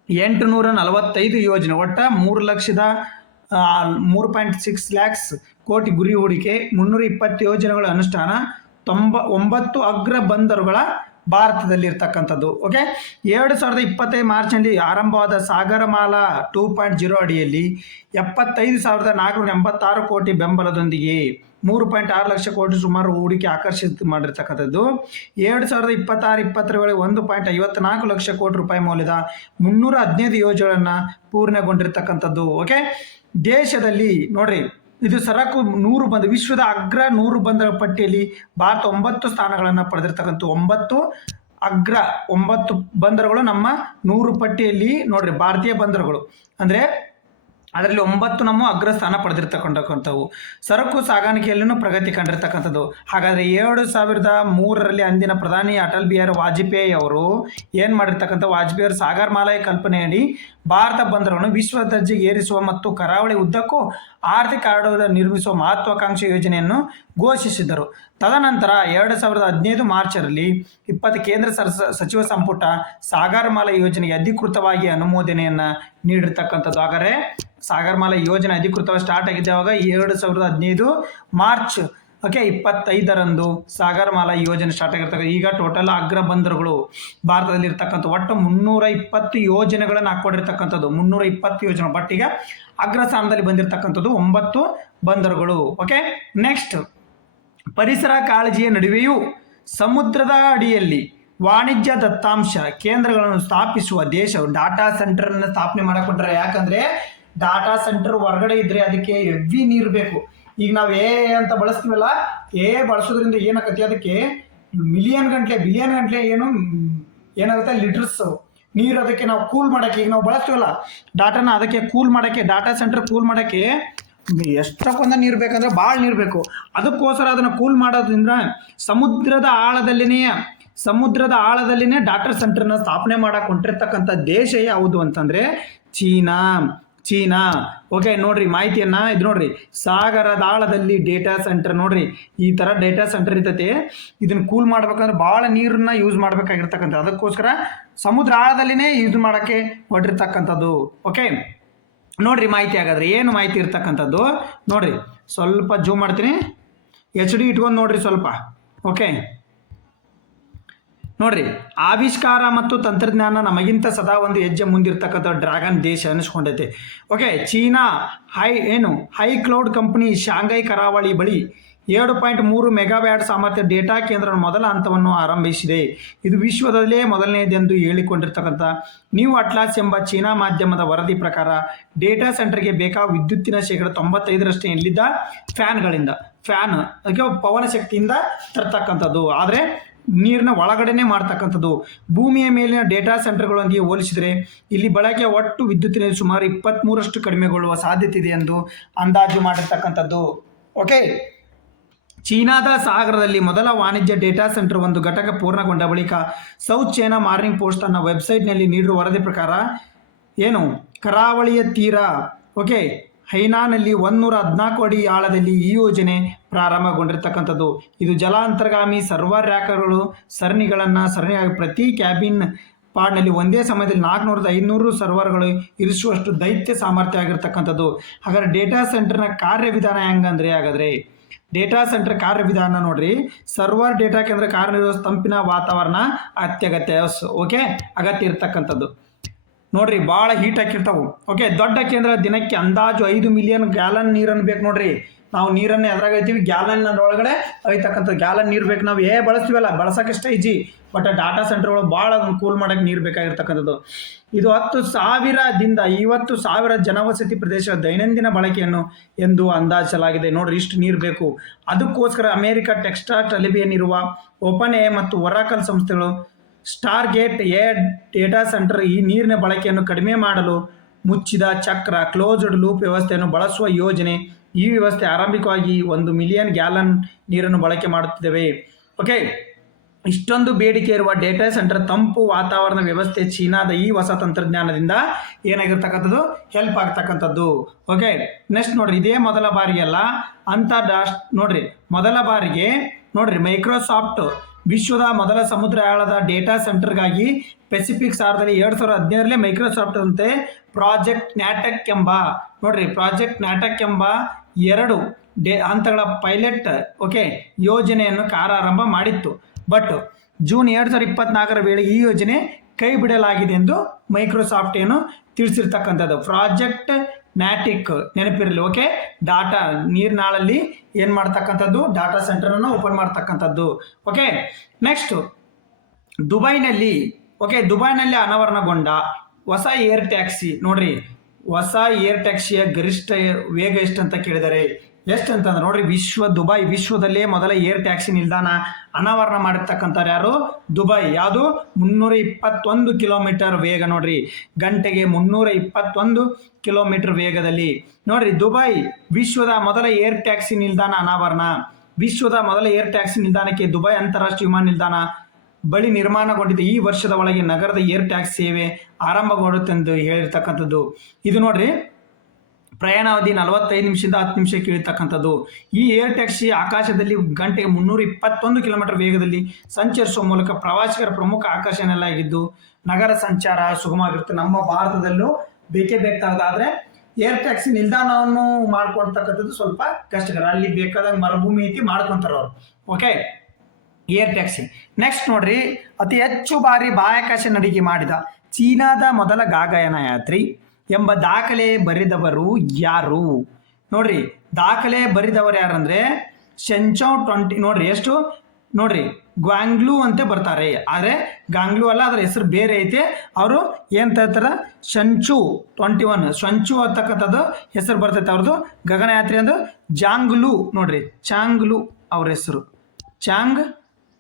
845 ಯೋಜನೆ, ಒಟ್ಟ 3,6 ಲ್ಯಾಕ್ಸ್ ಕೋಟಿ ಗುರಿ ಹೂಡಿಕೆ, 320 ಯೋಜನೆಗಳ ಅನುಷ್ಠಾನ, 9 ಅಗ್ರ ಬಂದರುಗಳ ಭಾರತದಲ್ಲಿ ಇರ್ತಕ್ಕಂಥದ್ದು. ಓಕೆ, 2025 ಮಾರ್ಚ್ನಲ್ಲಿ ಆರಂಭವಾದ ಸಾಗರಮಾಲಾ 2.0 ಅಡಿಯಲ್ಲಿ 75,486 ಕೋಟಿ ಬೆಂಬಲದೊಂದಿಗೆ 3.6 ಲಕ್ಷ ಕೋಟಿ ಸುಮಾರು ಹೂಡಿಕೆ ಆಕರ್ಷಿತ ಮಾಡಿರ್ತಕ್ಕಂಥದ್ದು. 2026-27 ವೇಳೆ 1.54 ಲಕ್ಷ ಕೋಟಿ ರೂಪಾಯಿ ಮೌಲ್ಯದ 315 ಯೋಜನೆಗಳನ್ನು ಪೂರ್ಣಗೊಂಡಿರ್ತಕ್ಕಂಥದ್ದು. ಓಕೆ, ದೇಶದಲ್ಲಿ ನೋಡ್ರಿ, ಇದು ಸರಕು 100 ವಿಶ್ವದ ಅಗ್ರ 100 ಬಂದರ ಪಟ್ಟಿಯಲ್ಲಿ ಭಾರತ 9 ಸ್ಥಾನಗಳನ್ನು ಪಡೆದಿರ್ತಕ್ಕಂಥ 9 ಬಂದರುಗಳು ನಮ್ಮ 100 ಪಟ್ಟಿಯಲ್ಲಿ ನೋಡ್ರಿ, ಭಾರತೀಯ ಬಂದರುಗಳು ಅಂದ್ರೆ ಅದರಲ್ಲಿ 9 ನಮ್ಮ ಅಗ್ರಸ್ಥಾನ ಪಡೆದಿರ್ತಕ್ಕಂಥವು. ಸರಕು ಸಾಗಾಣಿಕೆಯಲ್ಲೂ ಪ್ರಗತಿ ಕಂಡಿರ್ತಕ್ಕಂಥದ್ದು. ಹಾಗಾದರೆ 2003ರಲ್ಲಿ ಅಂದಿನ ಪ್ರಧಾನಿ ಅಟಲ್ ಬಿಹಾರಿ ವಾಜಪೇಯಿ ಅವರು ಏನು ಮಾಡಿರ್ತಕ್ಕಂಥ, ವಾಜಪೇಯಿ ಅವರು ಸಾಗರ್ ಮಾಲಾ ಕಲ್ಪನೆಯಡಿ ಭಾರತ ಬಂದರುಗಳನ್ನು ವಿಶ್ವ ದರ್ಜೆಗೆ ಏರಿಸುವ ಮತ್ತು ಕರಾವಳಿ ಉದ್ದಕ್ಕೂ ಆರ್ಥಿಕ ಕಾರಿಡಾರ್ ನಿರ್ಮಿಸುವ ಮಹತ್ವಾಕಾಂಕ್ಷಿ ಯೋಜನೆಯನ್ನು ಘೋಷಿಸಿದರು. ತದನಂತರ 2015 ಮಾರ್ಚರಲ್ಲಿ 20 ಕೇಂದ್ರ ಸಚಿವ ಸಂಪುಟ ಸಾಗರ್ ಮಾಲಾ ಯೋಜನೆಗೆ ಅಧಿಕೃತವಾಗಿ ಅನುಮೋದನೆಯನ್ನು ನೀಡಿರ್ತಕ್ಕಂಥದ್ದು. ಹಾಗಾದರೆ ಸಾಗರ್ ಮಾಲಾ ಯೋಜನೆ ಅಧಿಕೃತವಾಗಿ ಸ್ಟಾರ್ಟ್ ಆಗಿದ್ದಾವಾಗ 2015 ಮಾರ್ಚ್ 25ರಂದು ಸಾಗರ್ ಮಾಲಾ ಯೋಜನೆ ಸ್ಟಾರ್ಟ್ ಆಗಿರ್ತಕ್ಕಂಥ. ಈಗ ಟೋಟಲ್ ಅಗ್ರ ಬಂದರುಗಳು ಭಾರತದಲ್ಲಿ ಇರ್ತಕ್ಕಂಥ ಒಟ್ಟು 320 ಯೋಜನೆಗಳನ್ನು ಹಾಕೊಂಡಿರ್ತಕ್ಕಂಥದ್ದು, 320 ಯೋಜನೆ. ಬಟ್ ಈಗ ಅಗ್ರ ಸ್ಥಾನದಲ್ಲಿ ಬಂದಿರತಕ್ಕಂಥದ್ದು 9 ಬಂದರುಗಳು. ಓಕೆ, ನೆಕ್ಸ್ಟ್, ಪರಿಸರ ಕಾಳಜಿಯ ನಡುವೆಯೂ ಸಮುದ್ರದ ಅಡಿಯಲ್ಲಿ ವಾಣಿಜ್ಯ ದತ್ತಾಂಶ ಕೇಂದ್ರಗಳನ್ನು ಸ್ಥಾಪಿಸುವ ದೇಶವು ಡಾಟಾ ಸೆಂಟರ್ನ ಸ್ಥಾಪನೆ ಮಾಡಿಕೊಂಡ್ರೆ. ಯಾಕಂದ್ರೆ ಡಾಟಾ ಸೆಂಟರ್ ಹೊರಗಡೆ ಇದ್ರೆ ಅದಕ್ಕೆ ಹೆವಿ ನೀರು ಬೇಕು. ಈಗ ನಾವು ಅಂತ ಬಳಸ್ತೀವಲ್ಲ, ಬಳಸೋದ್ರಿಂದ ಏನಾಗುತ್ತೆ, ಅದಕ್ಕೆ ಬಿಲಿಯನ್ ಗಂಟ್ಲೆ ಏನಾಗುತ್ತೆ ಲೀಟರ್ಸ್ ನೀರು ಅದಕ್ಕೆ ನಾವು ಕೂಲ್ ಮಾಡೋಕ್ಕೆ, ಈಗ ನಾವು ಬಳಸ್ತೀವಲ್ಲ ಡಾಟಾನ, ಅದಕ್ಕೆ ಕೂಲ್ ಮಾಡೋಕ್ಕೆ, ಡಾಟಾ ಸೆಂಟರ್ ಕೂಲ್ ಮಾಡೋಕ್ಕೆ ಎಷ್ಟಕ್ಕೊಂದು ನೀರು ಬೇಕಂದ್ರೆ ಭಾಳ ನೀರು ಬೇಕು. ಅದಕ್ಕೋಸ್ಕರ ಅದನ್ನು ಕೂಲ್ ಮಾಡೋದ್ರಿಂದ ಸಮುದ್ರದ ಆಳದಲ್ಲಿನೇ ಡಾಟಾ ಸೆಂಟರ್ನ ಸ್ಥಾಪನೆ ಮಾಡಕ್ಕೆ ಹೊಂಟಿರ್ತಕ್ಕಂಥ ದೇಶ ಯಾವುದು ಅಂತಂದ್ರೆ ಚೀನಾ. ಓಕೆ, ನೋಡ್ರಿ ಮಾಹಿತಿಯನ್ನ ಇದು ನೋಡ್ರಿ, ಸಾಗರದ ಆಳದಲ್ಲಿ ಡೇಟಾ ಸೆಂಟರ್. ನೋಡ್ರಿ, ಈ ತರ ಡೇಟಾ ಸೆಂಟರ್ ಇರ್ತೈತೆ. ಇದನ್ನ ಕೂಲ್ ಮಾಡ್ಬೇಕಂದ್ರೆ ಬಹಳ ನೀರನ್ನ ಯೂಸ್ ಮಾಡ್ಬೇಕಾಗಿರ್ತಕ್ಕಂಥ, ಅದಕ್ಕೋಸ್ಕರ ಸಮುದ್ರ ಆಳದಲ್ಲಿನೇ ಯೂಸ್ ಮಾಡಕ್ಕೆ ಹೊರಟಿರ್ತಕ್ಕಂಥದ್ದು. ಓಕೆ, ನೋಡ್ರಿ ಮಾಹಿತಿ. ಹಾಗಾದ್ರೆ ಏನು ಮಾಹಿತಿ ಇರ್ತಕ್ಕಂಥದ್ದು ನೋಡ್ರಿ, ಸ್ವಲ್ಪ ಜೂಮ್ ಮಾಡ್ತೀನಿ, HD ಇಟ್ಕೊಂಡು ನೋಡ್ರಿ ಸ್ವಲ್ಪ. ಓಕೆ, ನೋಡ್ರಿ, ಆವಿಷ್ಕಾರ ಮತ್ತು ತಂತ್ರಜ್ಞಾನ ನಮಗಿಂತ ಸದಾ ಒಂದು ಹೆಜ್ಜೆ ಮುಂದಿರ್ತಕ್ಕಂಥ ಡ್ರ್ಯಾಗನ್ ದೇಶ ಅನಿಸ್ಕೊಂಡೈತೆ. Okay, China high cloud company Shanghai ಕರಾವಳಿ ಬಳಿ 7.3 ಮೆಗಾವ್ಯಾಟ್ ಸಾಮರ್ಥ್ಯ ಡೇಟಾ ಕೇಂದ್ರ ಮೊದಲ ಹಂತವನ್ನು ಆರಂಭಿಸಿದೆ. ಇದು ವಿಶ್ವದಲ್ಲೇ ಮೊದಲನೆಯದೆಂದು ಹೇಳಿಕೊಂಡಿರ್ತಕ್ಕಂಥ ನ್ಯೂ ಅಟ್ಲಾಸ್ ಎಂಬ ಚೀನಾ ಮಾಧ್ಯಮದ ವರದಿ ಪ್ರಕಾರ ಡೇಟಾ ಸೆಂಟರ್ಗೆ ಬೇಕಾದ ವಿದ್ಯುತ್ತಿನ 95% ಎಲ್ಲಿದ್ದ ಫ್ಯಾನ್ ಅದಕ್ಕೆ ಪವನ ಶಕ್ತಿಯಿಂದ ತರ್ತಕ್ಕಂಥದ್ದು. ಆದರೆ ನೀರಿನ ಒಳಗಡೆನೆ ಮಾಡ್ತಕ್ಕಂಥದ್ದು. ಭೂಮಿಯ ಮೇಲಿನ ಡೇಟಾ ಸೆಂಟರ್ಗಳೊಂದಿಗೆ ಹೋಲಿಸಿದರೆ ಇಲ್ಲಿ ಬಳಕೆಯ ಒಟ್ಟು ವಿದ್ಯುತ್ತಿನ ಸುಮಾರು 23% ಕಡಿಮೆಗೊಳ್ಳುವ ಸಾಧ್ಯತೆ ಇದೆ ಎಂದು ಅಂದಾಜು ಮಾಡಿರ್ತಕ್ಕಂಥದ್ದು. ಓಕೆ, ಚೀನಾದ ಸಾಗರದಲ್ಲಿ ಮೊದಲ ವಾಣಿಜ್ಯ ಡೇಟಾ ಸೆಂಟರ್ ಒಂದು ಘಟಕ ಪೂರ್ಣಗೊಂಡ ಬಳಿಕ ಸೌತ್ ಚೈನಾ ಮಾರ್ನಿಂಗ್ ಪೋಸ್ಟ್ ತನ್ನ ವೆಬ್ಸೈಟ್ನಲ್ಲಿ ನೀಡಿರುವ ವರದಿ ಪ್ರಕಾರ ಕರಾವಳಿಯ ತೀರ ಹೈನಾನಲ್ಲಿ 114 ಅಡಿ ಆಳದಲ್ಲಿ ಈ ಯೋಜನೆ ಪ್ರಾರಂಭಗೊಂಡಿರ್ತಕ್ಕಂಥದ್ದು. ಇದು ಜಲಾಂತರ್ಗಾಮಿ ಸರ್ವರ್ ರ್ಯಾಕರ್ಗಳು ಸರಣಿಯಾಗಿ ಪ್ರತಿ ಕ್ಯಾಬಿನ್ ಪಾಡ್ನಲ್ಲಿ ಒಂದೇ ಸಮಯದಲ್ಲಿ 400-500 ಸರ್ವರ್ಗಳು ಇರಿಸುವಷ್ಟು ದೈತ್ಯ ಸಾಮರ್ಥ್ಯ ಆಗಿರ್ತಕ್ಕಂಥದ್ದು. ಹಾಗಾದ್ರೆ ಡೇಟಾ ಸೆಂಟರ್ನ ಕಾರ್ಯವಿಧಾನ ಹೆಂಗಂದ್ರೆ ಡೇಟಾ ಸೆಂಟರ್ ಕಾರ್ಯವಿಧಾನ ನೋಡ್ರಿ, ಸರ್ವರ್ ಡೇಟಾ ಕೇಂದ್ರ ಕಾರ್ಯನಿರ್ವಹಿಸುವ ತಂಪಿನ ವಾತಾವರಣ ಅಗತ್ಯ ಇರ್ತಕ್ಕಂಥದ್ದು. ನೋಡ್ರಿ, ಭಾಳ ಹೀಟ್ ಹಾಕಿರ್ತಾವೆ. ದೊಡ್ಡ ಕೇಂದ್ರ ದಿನಕ್ಕೆ ಅಂದಾಜು 5 ಮಿಲಿಯನ್ ಗ್ಯಾಲನ್ ನೀರನ್ನು ಬೇಕು. ನೋಡ್ರಿ, ನಾವು ನೀರನ್ನು ಎದ್ರಾಗ ಐತೀವಿ, ಗ್ಯಾಲನ್ ಒಳಗಡೆ ಐತಕ್ಕಂಥ ಗ್ಯಾಲನ್ ನೀರು ಬೇಕು. ನಾವು ಬಳಸ್ತೀವಲ್ಲ, ಬಳಸೋಕ್ಕಷ್ಟೇ ಈಜಿ. ಬಟ್ ಡಾಟಾ ಸೆಂಟರ್ಗಳು ಭಾಳ ಅದನ್ನು ಕೂಲ್ ಮಾಡೋಕ್ಕೆ ನೀರು ಬೇಕಾಗಿರ್ತಕ್ಕಂಥದ್ದು. ಇದು 10,000ದಿಂದ 50,000 ಜನವಸತಿ ಪ್ರದೇಶ ದೈನಂದಿನ ಬಳಕೆಯನ್ನು ಎಂದು ಅಂದಾಜಿಸಲಾಗಿದೆ. ನೋಡ್ರಿ, ಇಷ್ಟು ನೀರು ಬೇಕು. ಅದಕ್ಕೋಸ್ಕರ ಅಮೆರಿಕ ಟೆಕ್ಸಾಸ್ ಟೆಲಿವಿಷನ್ ಇರುವ ಓಪನ್ ಎ ಮತ್ತು ಒರಾಕಲ್ ಸಂಸ್ಥೆಗಳು ಸ್ಟಾರ್ಗೇಟ್ ಎ ಡೇಟಾ ಸೆಂಟರ್ ಈ ನೀರಿನ ಬಳಕೆಯನ್ನು ಕಡಿಮೆ ಮಾಡಲು ಮುಚ್ಚಿದ ಚಕ್ರ ಕ್ಲೋಸ್ಡ್ ಲೂಪ್ ವ್ಯವಸ್ಥೆಯನ್ನು ಬಳಸುವ ಯೋಜನೆ. ಈ ವ್ಯವಸ್ಥೆ ಆರಂಭಿಕವಾಗಿ 1 ಮಿಲಿಯನ್ ಗ್ಯಾಲನ್ ನೀರನ್ನು ಬಳಕೆ ಮಾಡುತ್ತಿದ್ದೇವೆ. ಓಕೆ, ಇಷ್ಟೊಂದು ಬೇಡಿಕೆ ಇರುವ ಡೇಟಾ ಸೆಂಟರ್ ತಂಪು ವಾತಾವರಣ ವ್ಯವಸ್ಥೆ ಚೀನಾದ ಈ ಹೊಸ ತಂತ್ರಜ್ಞಾನದಿಂದ ಏನಾಗಿರ್ತಕ್ಕಂಥದ್ದು ಹೆಲ್ಪ್ ಆಗ್ತಕ್ಕಂಥದ್ದು. ಓಕೆ, ನೆಕ್ಸ್ಟ್ ನೋಡ್ರಿ, ಇದೇ ಮೊದಲ ಬಾರಿಯಲ್ಲ ನೋಡ್ರಿ ಮೊದಲ ಬಾರಿಗೆ ನೋಡ್ರಿ ಮೈಕ್ರೋಸಾಫ್ಟ್ ವಿಶ್ವದ ಮೊದಲ ಸಮುದ್ರ ಆಳದ ಡೇಟಾ ಸೆಂಟರ್ಗಾಗಿ ಪೆಸಿಫಿಕ್ ಸಾಗರದಲ್ಲಿ 2015 ಮೈಕ್ರೋಸಾಫ್ಟ್ ಅಂತೆ ಪ್ರಾಜೆಕ್ಟ್ ನ್ಯಾಟಕ್ ಎಂಬ 2 ಹಂತಗಳ ಪೈಲಟ್ ಯೋಜನೆಯನ್ನು ಕಾರ್ಯಾರಂಭ ಮಾಡಿತ್ತು. ಬಟ್ ಜೂನ್ 2024 ವೇಳೆ ಈ ಯೋಜನೆ ಕೈ ಬಿಡಲಾಗಿದೆ ಎಂದು ಮೈಕ್ರೋಸಾಫ್ಟ್ ಏನು ತಿಳಿಸಿರ್ತಕ್ಕಂಥದ್ದು. ಪ್ರಾಜೆಕ್ಟ್ ನ್ಯಾಟಿಕ್ ನೆನಪಿರಲಿ. ಓಕೆ, ಡಾಟಾ ನೀರಿನಾಳಲ್ಲಿ ಏನು ಮಾಡ್ತಕ್ಕಂಥದ್ದು, ಡಾಟಾ ಸೆಂಟರನ್ನು ಓಪನ್ ಮಾಡ್ತಕ್ಕಂಥದ್ದು. ಓಕೆ, ನೆಕ್ಸ್ಟ್ ದುಬೈನಲ್ಲಿ ಅನಾವರಣಗೊಂಡ ಹೊಸ ಏರ್ ಟ್ಯಾಕ್ಸಿ. ನೋಡ್ರಿ, ಹೊಸ ಏರ್ ಟ್ಯಾಕ್ಸಿಯ ಗರಿಷ್ಠ ವೇಗ ಎಷ್ಟು ಅಂತ ಕೇಳಿದರೆ ಎಷ್ಟು ಅಂತಂದ್ರೆ ನೋಡ್ರಿ, ದುಬೈ ವಿಶ್ವದಲ್ಲೇ ಮೊದಲ ಏರ್ ಟ್ಯಾಕ್ಸಿ ನಿಲ್ದಾಣ ಅನಾವರಣ ಮಾಡಿರ್ತಕ್ಕಂಥವ್ರು ಯಾರು? ದುಬೈ. ಯಾವುದು? 321 ಕಿಲೋಮೀಟರ್ ವೇಗ. ನೋಡ್ರಿ, ಗಂಟೆಗೆ 321 ಕಿಲೋಮೀಟರ್ ವೇಗದಲ್ಲಿ. ನೋಡ್ರಿ, ದುಬೈ ವಿಶ್ವದ ಮೊದಲ ಏರ್ ಟ್ಯಾಕ್ಸಿ ನಿಲ್ದಾಣ ಅನಾವರಣ. ವಿಶ್ವದ ಮೊದಲ ಏರ್ ಟ್ಯಾಕ್ಸಿ ನಿಲ್ದಾಣಕ್ಕೆ ದುಬೈ ಅಂತಾರಾಷ್ಟ್ರೀಯ ವಿಮಾನ ನಿಲ್ದಾಣ ಬಳಿ ನಿರ್ಮಾಣಗೊಂಡಿದೆ. ಈ ವರ್ಷದ ಒಳಗೆ ನಗರದ ಏರ್ ಟ್ಯಾಕ್ಸಿ ಸೇವೆ ಆರಂಭಗೊಳ್ಳುತ್ತೆಂದು ಹೇಳಿರ್ತಕ್ಕಂಥದ್ದು. ಇದು ನೋಡ್ರಿ, ಪ್ರಯಾಣಾವಧಿ 45 ನಿಮಿಷದಿಂದ 10 ನಿಮಿಷಕ್ಕೆ ಇಳಿತಕ್ಕಂಥದ್ದು. ಈ ಏರ್ ಟ್ಯಾಕ್ಸಿ ಆಕಾಶದಲ್ಲಿ ಗಂಟೆಗೆ 321 ಕಿಲೋಮೀಟರ್ ವೇಗದಲ್ಲಿ ಸಂಚರಿಸುವ ಮೂಲಕ ಪ್ರವಾಸಿಗರ ಪ್ರಮುಖ ಆಕರ್ಷಣೆಯಾಗಿದ್ದು ನಗರ ಸಂಚಾರ ಸುಗಮವಾಗಿರುತ್ತೆ. ನಮ್ಮ ಭಾರತದಲ್ಲೂ ಬೇಕೇ ಬೇಕಾದ್ರೆ ಏರ್ ಟ್ಯಾಕ್ಸಿ ನಿಲ್ದಾಣವನ್ನು ಮಾಡ್ಕೊಳ್ತಕ್ಕಂಥದ್ದು ಸ್ವಲ್ಪ ಕಷ್ಟಕರ. ಅಲ್ಲಿ ಬೇಕಾದಂಗೆ ಮರುಭೂಮಿ ಐತಿ ಮಾಡ್ಕೊತಾರೆ ಅವರು. Okay, air taxi. ನೆಕ್ಸ್ಟ್ ನೋಡ್ರಿ, ಅತಿ ಹೆಚ್ಚು ಬಾರಿ ಬಾಹ್ಯಾಕಾಶ ನಡಿಗೆ ಮಾಡಿದ ಚೀನಾದ ಮೊದಲ ಗಗನಯಾತ್ರಿ ಎಂಬ ದಾಖಲೆ ಬರೆದವರು ಯಾರು? ನೋಡ್ರಿ, ದಾಖಲೆ ಬರೆದವರು ಯಾರಂದ್ರೆ ಶೆಂಚೌ 20. ನೋಡ್ರಿ ಎಷ್ಟು ನೋಡ್ರಿ, ಗ್ವಾಂಗ್ಲೂ ಅಂತ ಬರ್ತಾರೆ, ಆದರೆ ಗಾಂಗ್ಲೂ ಅಲ್ಲ, ಅದರ ಹೆಸರು ಬೇರೆ ಐತೆ. ಅವರು ಏನು ಹೇಳ್ತಾರೆ, ಶಂಚು 21 ಶಂಚು ಅಂತಕ್ಕಂಥದ್ದು ಹೆಸರು ಬರ್ತೈತೆ ಅವ್ರದ್ದು. ಗಗನಯಾತ್ರಿ ಅಂದ್ರೆ ಜಾಂಗ್ಲೂ. ನೋಡ್ರಿ, ಚಾಂಗ್ಲೂ ಅವ್ರ ಹೆಸರು, ಚಾಂಗ್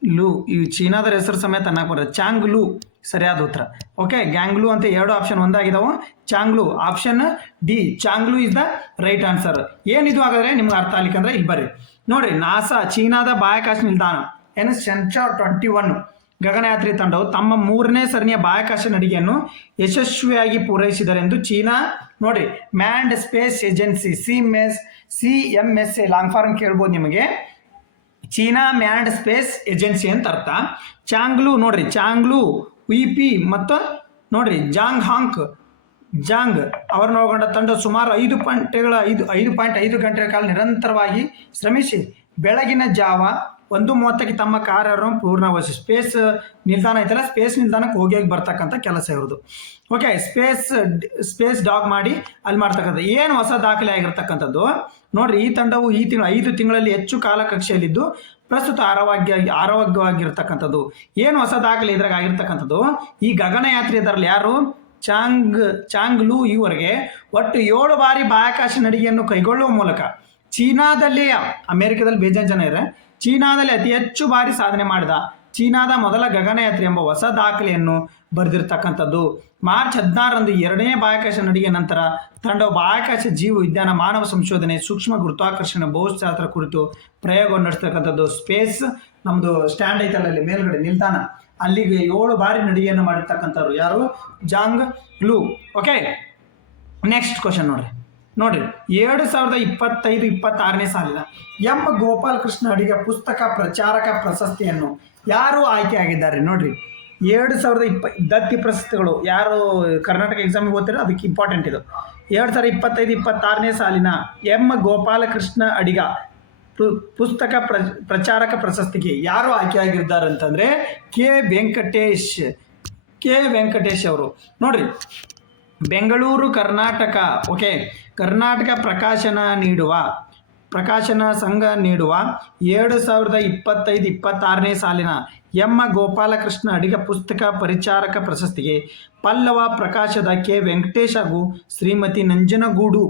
ಲೂ. ಈ ಚೀನಾದ ಹೆಸರು ಸಮೇತ ಅನ್ನಕ್ಕೆ ಬರ್ತದೆ, ಚಾಂಗ್ಲೂ ಸರಿಯಾದ ಉತ್ತರ. ಓಕೆ, ಗ್ಯಾಂಗ್ಲೂ ಅಂತ 2 ಆಪ್ಷನ್ ಒಂದಾಗಿದ್ದಾವೆ. Changlu option D, Changlu is the right answer. ಏನಿದು ಹಾಗಾದ್ರೆ ನಿಮ್ಗೆ ಅರ್ಥ ಆಗ್ಲಿಕ್ಕಂದ್ರೆ ಇಲ್ಲಿ ಬರ್ರಿ. ನೋಡ್ರಿ, ನಾಸಾ ಚೀನಾದ ಬಾಹ್ಯಾಕಾಶ ನಿಲ್ದಾಣ ಏನು ಶೆಂಚೌ 21 ಗಗನಯಾತ್ರಿ ತಂಡವು ತಮ್ಮ 3ನೇ ಸರಣಿಯ ಬಾಹ್ಯಾಕಾಶ ನಡಿಗೆಯನ್ನು ಯಶಸ್ವಿಯಾಗಿ ಪೂರೈಸಿದರೆಂದು ಚೀನಾ ನೋಡ್ರಿ manned space agency CMSA long form ಕೇಳ್ಬೋದು ನಿಮಗೆ. ಚೀನಾ ಮ್ಯಾನ್ಡ್ ಸ್ಪೇಸ್ ಏಜೆನ್ಸಿ ಅಂತ ಅರ್ಥ. ಚಾಂಗ್ಲೂ ನೋಡ್ರಿ, ಚಾಂಗ್ಲೂ VP ಮತ್ತು ನೋಡ್ರಿ ಜಾಂಗ್ ಅವರನ್ನು ಒಳಗೊಂಡ ತಂಡ ಸುಮಾರು 5.5 ಗಂಟೆಗಳ ಕಾಲ ನಿರಂತರವಾಗಿ ಶ್ರಮಿಸಿ ಬೆಳಗಿನ ಜಾವ 1:30ಕ್ಕೆ ತಮ್ಮ ಕಾರ್ಯವನ್ನು ಪೂರ್ಣಗೊಳಿಸಿ ಸ್ಪೇಸ್ ನಿಲ್ದಾಣ ಐತಲ್ಲ, ಸ್ಪೇಸ್ ನಿಲ್ದಾಣಕ್ಕೆ ಹೋಗಿ ಬರ್ತಕ್ಕಂಥ ಕೆಲಸ ಇರೋದು. ಓಕೆ, ಸ್ಪೇಸ್ ಡಾಗ್ ಮಾಡಿ ಅಲ್ಲಿ ಮಾಡ್ತಕ್ಕಂಥ ಏನು ಹೊಸ ದಾಖಲೆ ಆಗಿರ್ತಕ್ಕಂಥದ್ದು. ನೋಡ್ರಿ, ಈ ತಂಡವು ಈ ತಿಂಗಳು 5 ತಿಂಗಳಲ್ಲಿ ಹೆಚ್ಚು ಕಾಲ ಕಕ್ಷೆಯಲ್ಲಿದ್ದು ಪ್ರಸ್ತುತ ಆರೋಗ್ಯವಾಗಿರ್ತಕ್ಕಂಥದ್ದು. ಏನು ಹೊಸ ದಾಖಲೆ ಇದ್ರಾಗ ಆಗಿರ್ತಕ್ಕಂಥದ್ದು, ಈ ಗಗನಯಾತ್ರಿ ಇದರಲ್ಲಿ ಯಾರು? ಚಾಂಗ್ಲೂ ಇವರಿಗೆ ಒಟ್ಟು 7 ಬಾರಿ ಬಾಹ್ಯಾಕಾಶ ನಡಿಗೆಯನ್ನು ಕೈಗೊಳ್ಳುವ ಮೂಲಕ ಚೀನಾದಲ್ಲಿ, ಅಮೆರಿಕದಲ್ಲಿ ಬೇಜಾನ್ ಜನ ಇದ್ದಾರೆ, ಚೀನಾದಲ್ಲಿ ಅತಿ ಹೆಚ್ಚು ಬಾರಿ ಸಾಧನೆ ಮಾಡಿದ ಚೀನಾದ ಮೊದಲ ಗಗನಯಾತ್ರಿ ಎಂಬ ಹೊಸ ದಾಖಲೆಯನ್ನು ಬರೆದಿರ್ತಕ್ಕಂಥದ್ದು. ಮಾರ್ಚ್ 16ರಂದು 2ನೇ ಬಾಹ್ಯಾಕಾಶ ನಡಿಗೆ ನಂತರ ತಂಡವು ಬಾಹ್ಯಾಕಾಶ ಜೀವ ವಿಜ್ಞಾನ, ಮಾನವ ಸಂಶೋಧನೆ, ಸೂಕ್ಷ್ಮ ಗುರುತ್ವಾಕರ್ಷಣೆ, ಭೌತಶಾಸ್ತ್ರ ಕುರಿತು ಪ್ರಯೋಗವನ್ನು ನಡೆಸ್ತಕ್ಕಂಥದ್ದು. ಸ್ಪೇಸ್ ನಮ್ಮದು ಸ್ಟ್ಯಾಂಡ್ ಐತಲ್ಲ ಅಲ್ಲಿ ಮೇಲ್ಗಡೆ ನಿಲ್ದಾಣ, ಅಲ್ಲಿಗೆ 7 ಬಾರಿ ನಡಿಗೆಯನ್ನು ಮಾಡಿರ್ತಕ್ಕಂಥವ್ರು ಯಾರು? ಜಾಂಗ್ಲೂ. ಓಕೆ, ನೆಕ್ಸ್ಟ್ ಕ್ವಶನ್ ನೋಡ್ರಿ 2025-26ನೇ ಸಾಲಿನ ಎಂ ಗೋಪಾಲಕೃಷ್ಣ ಅಡಿಗ ಪುಸ್ತಕ ಪ್ರಚಾರಕ ಪ್ರಶಸ್ತಿಯನ್ನು ಯಾರು ಆಯ್ಕೆಯಾಗಿದ್ದಾರೆ? ನೋಡ್ರಿ, 2020 ದತ್ತಿ ಪ್ರಶಸ್ತಿಗಳು ಯಾರು ಕರ್ನಾಟಕ ಎಕ್ಸಾಮಿಗೆ ಓದ್ತಿರೋ ಅದಕ್ಕೆ ಇಂಪಾರ್ಟೆಂಟ್ ಇದು. 2025-26ನೇ ಸಾಲಿನ ಎಂ ಗೋಪಾಲಕೃಷ್ಣ ಅಡಿಗ ಪುಸ್ತಕ ಪ್ರಚಾರಕ ಪ್ರಶಸ್ತಿಗೆ ಯಾರು ಆಯ್ಕೆಯಾಗಿದ್ದಾರೆ ಅಂತಂದರೆ ಕೆ ವೆಂಕಟೇಶ್ ಅವರು. ನೋಡ್ರಿ, ಬೆಂಗಳೂರು ಕರ್ನಾಟಕ ಕರ್ನಾಟಕ ಪ್ರಕಾಶನ ಸಂಘ ನೀಡುವ 2025-26ನೇ ಸಾಲಿನ ಎಂ ಗೋಪಾಲಕೃಷ್ಣ ಅಡಿಗ ಪುಸ್ತಕ ಪರಿಚಾರಕ ಪ್ರಶಸ್ತಿಗೆ ಪಲ್ಲವ ಪ್ರಕಾಶದ ಕೆ ವೆಂಕಟೇಶ್ ಹಾಗೂ ಶ್ರೀಮತಿ ನಂಜನಗೂಡು